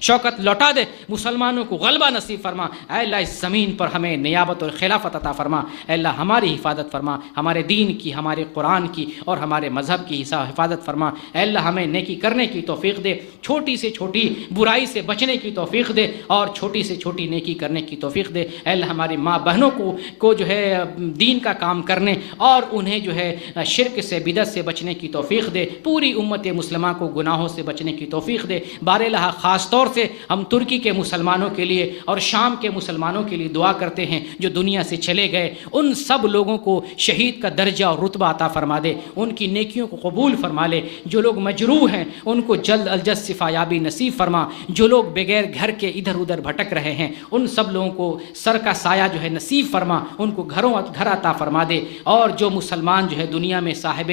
شوکت لوٹا دے، مسلمانوں کو غلبہ نصیب فرما۔ اے اللہ اس زمین پر ہمیں نیابت اور خلافت عطا فرما۔ اے اللہ ہماری حفاظت فرما، ہمارے دین کی، ہمارے قرآن کی اور ہمارے مذہب کی حفاظت فرما۔ اے اللہ ہمیں نیکی کرنے کی توفیق دے، چھوٹی سے چھوٹی برائی سے بچنے کی توفیق دے، اور چھوٹی سے چھوٹی نیکی کرنے کی توفیق دے۔ اے اللہ ہماری ماں بہنوں کو جو ہے دین کا کام کرنے اور انہیں جو ہے شرک سے، بدعت سے بچنے کی توفیق دے، پوری امت مسلمہ کو گناہوں سے بچنے کی توفیق دے۔ بار الہ خاص طور سے ہم ترکی کے مسلمانوں کے لیے اور شام کے مسلمانوں کے لیے دعا کرتے ہیں جو دنیا سے چلے گئے، ان سب لوگوں کو شہید کا درجہ اور رتبہ عطا فرما دے، ان کی نیکیوں کو قبول فرما لے۔ جو لوگ مجروح ہیں ان کو جلد از جلد شفا یابی نصیب فرما، جو لوگ بغیر گھر کے ادھر ادھر بھٹک رہے ہیں ان سب لوگوں کو سر کا سایہ جو ہے نصیب فرما، ان کو گھر عطا فرما دے، اور جو مسلمان جو ہے دنیا میں صاحب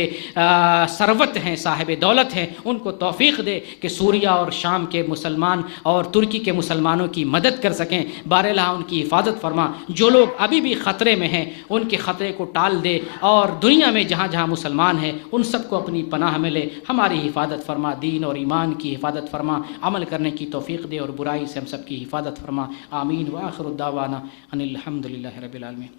ثروت ہیں، صاحب دولت ہیں، ان کو توفیق دے کہ سوریہ اور شام کے مسلمان اور ترکی کے مسلمانوں کی مدد کر سکیں۔ بار الہ ان کی حفاظت فرما، جو لوگ ابھی بھی خطرے میں ہیں ان کے خطرے کو ٹال دے، اور دنیا میں جہاں جہاں مسلمان ہیں ان سب کو اپنی پناہ میں لے، ہماری حفاظت فرما، دین اور ایمان کی حفاظت فرما، عمل کرنے کی توفیق دے، اور برائی سے ہم سب کی حفاظت فرما۔ آمین۔ وآخر الدعوانا ان الحمد للہ رب العالمین۔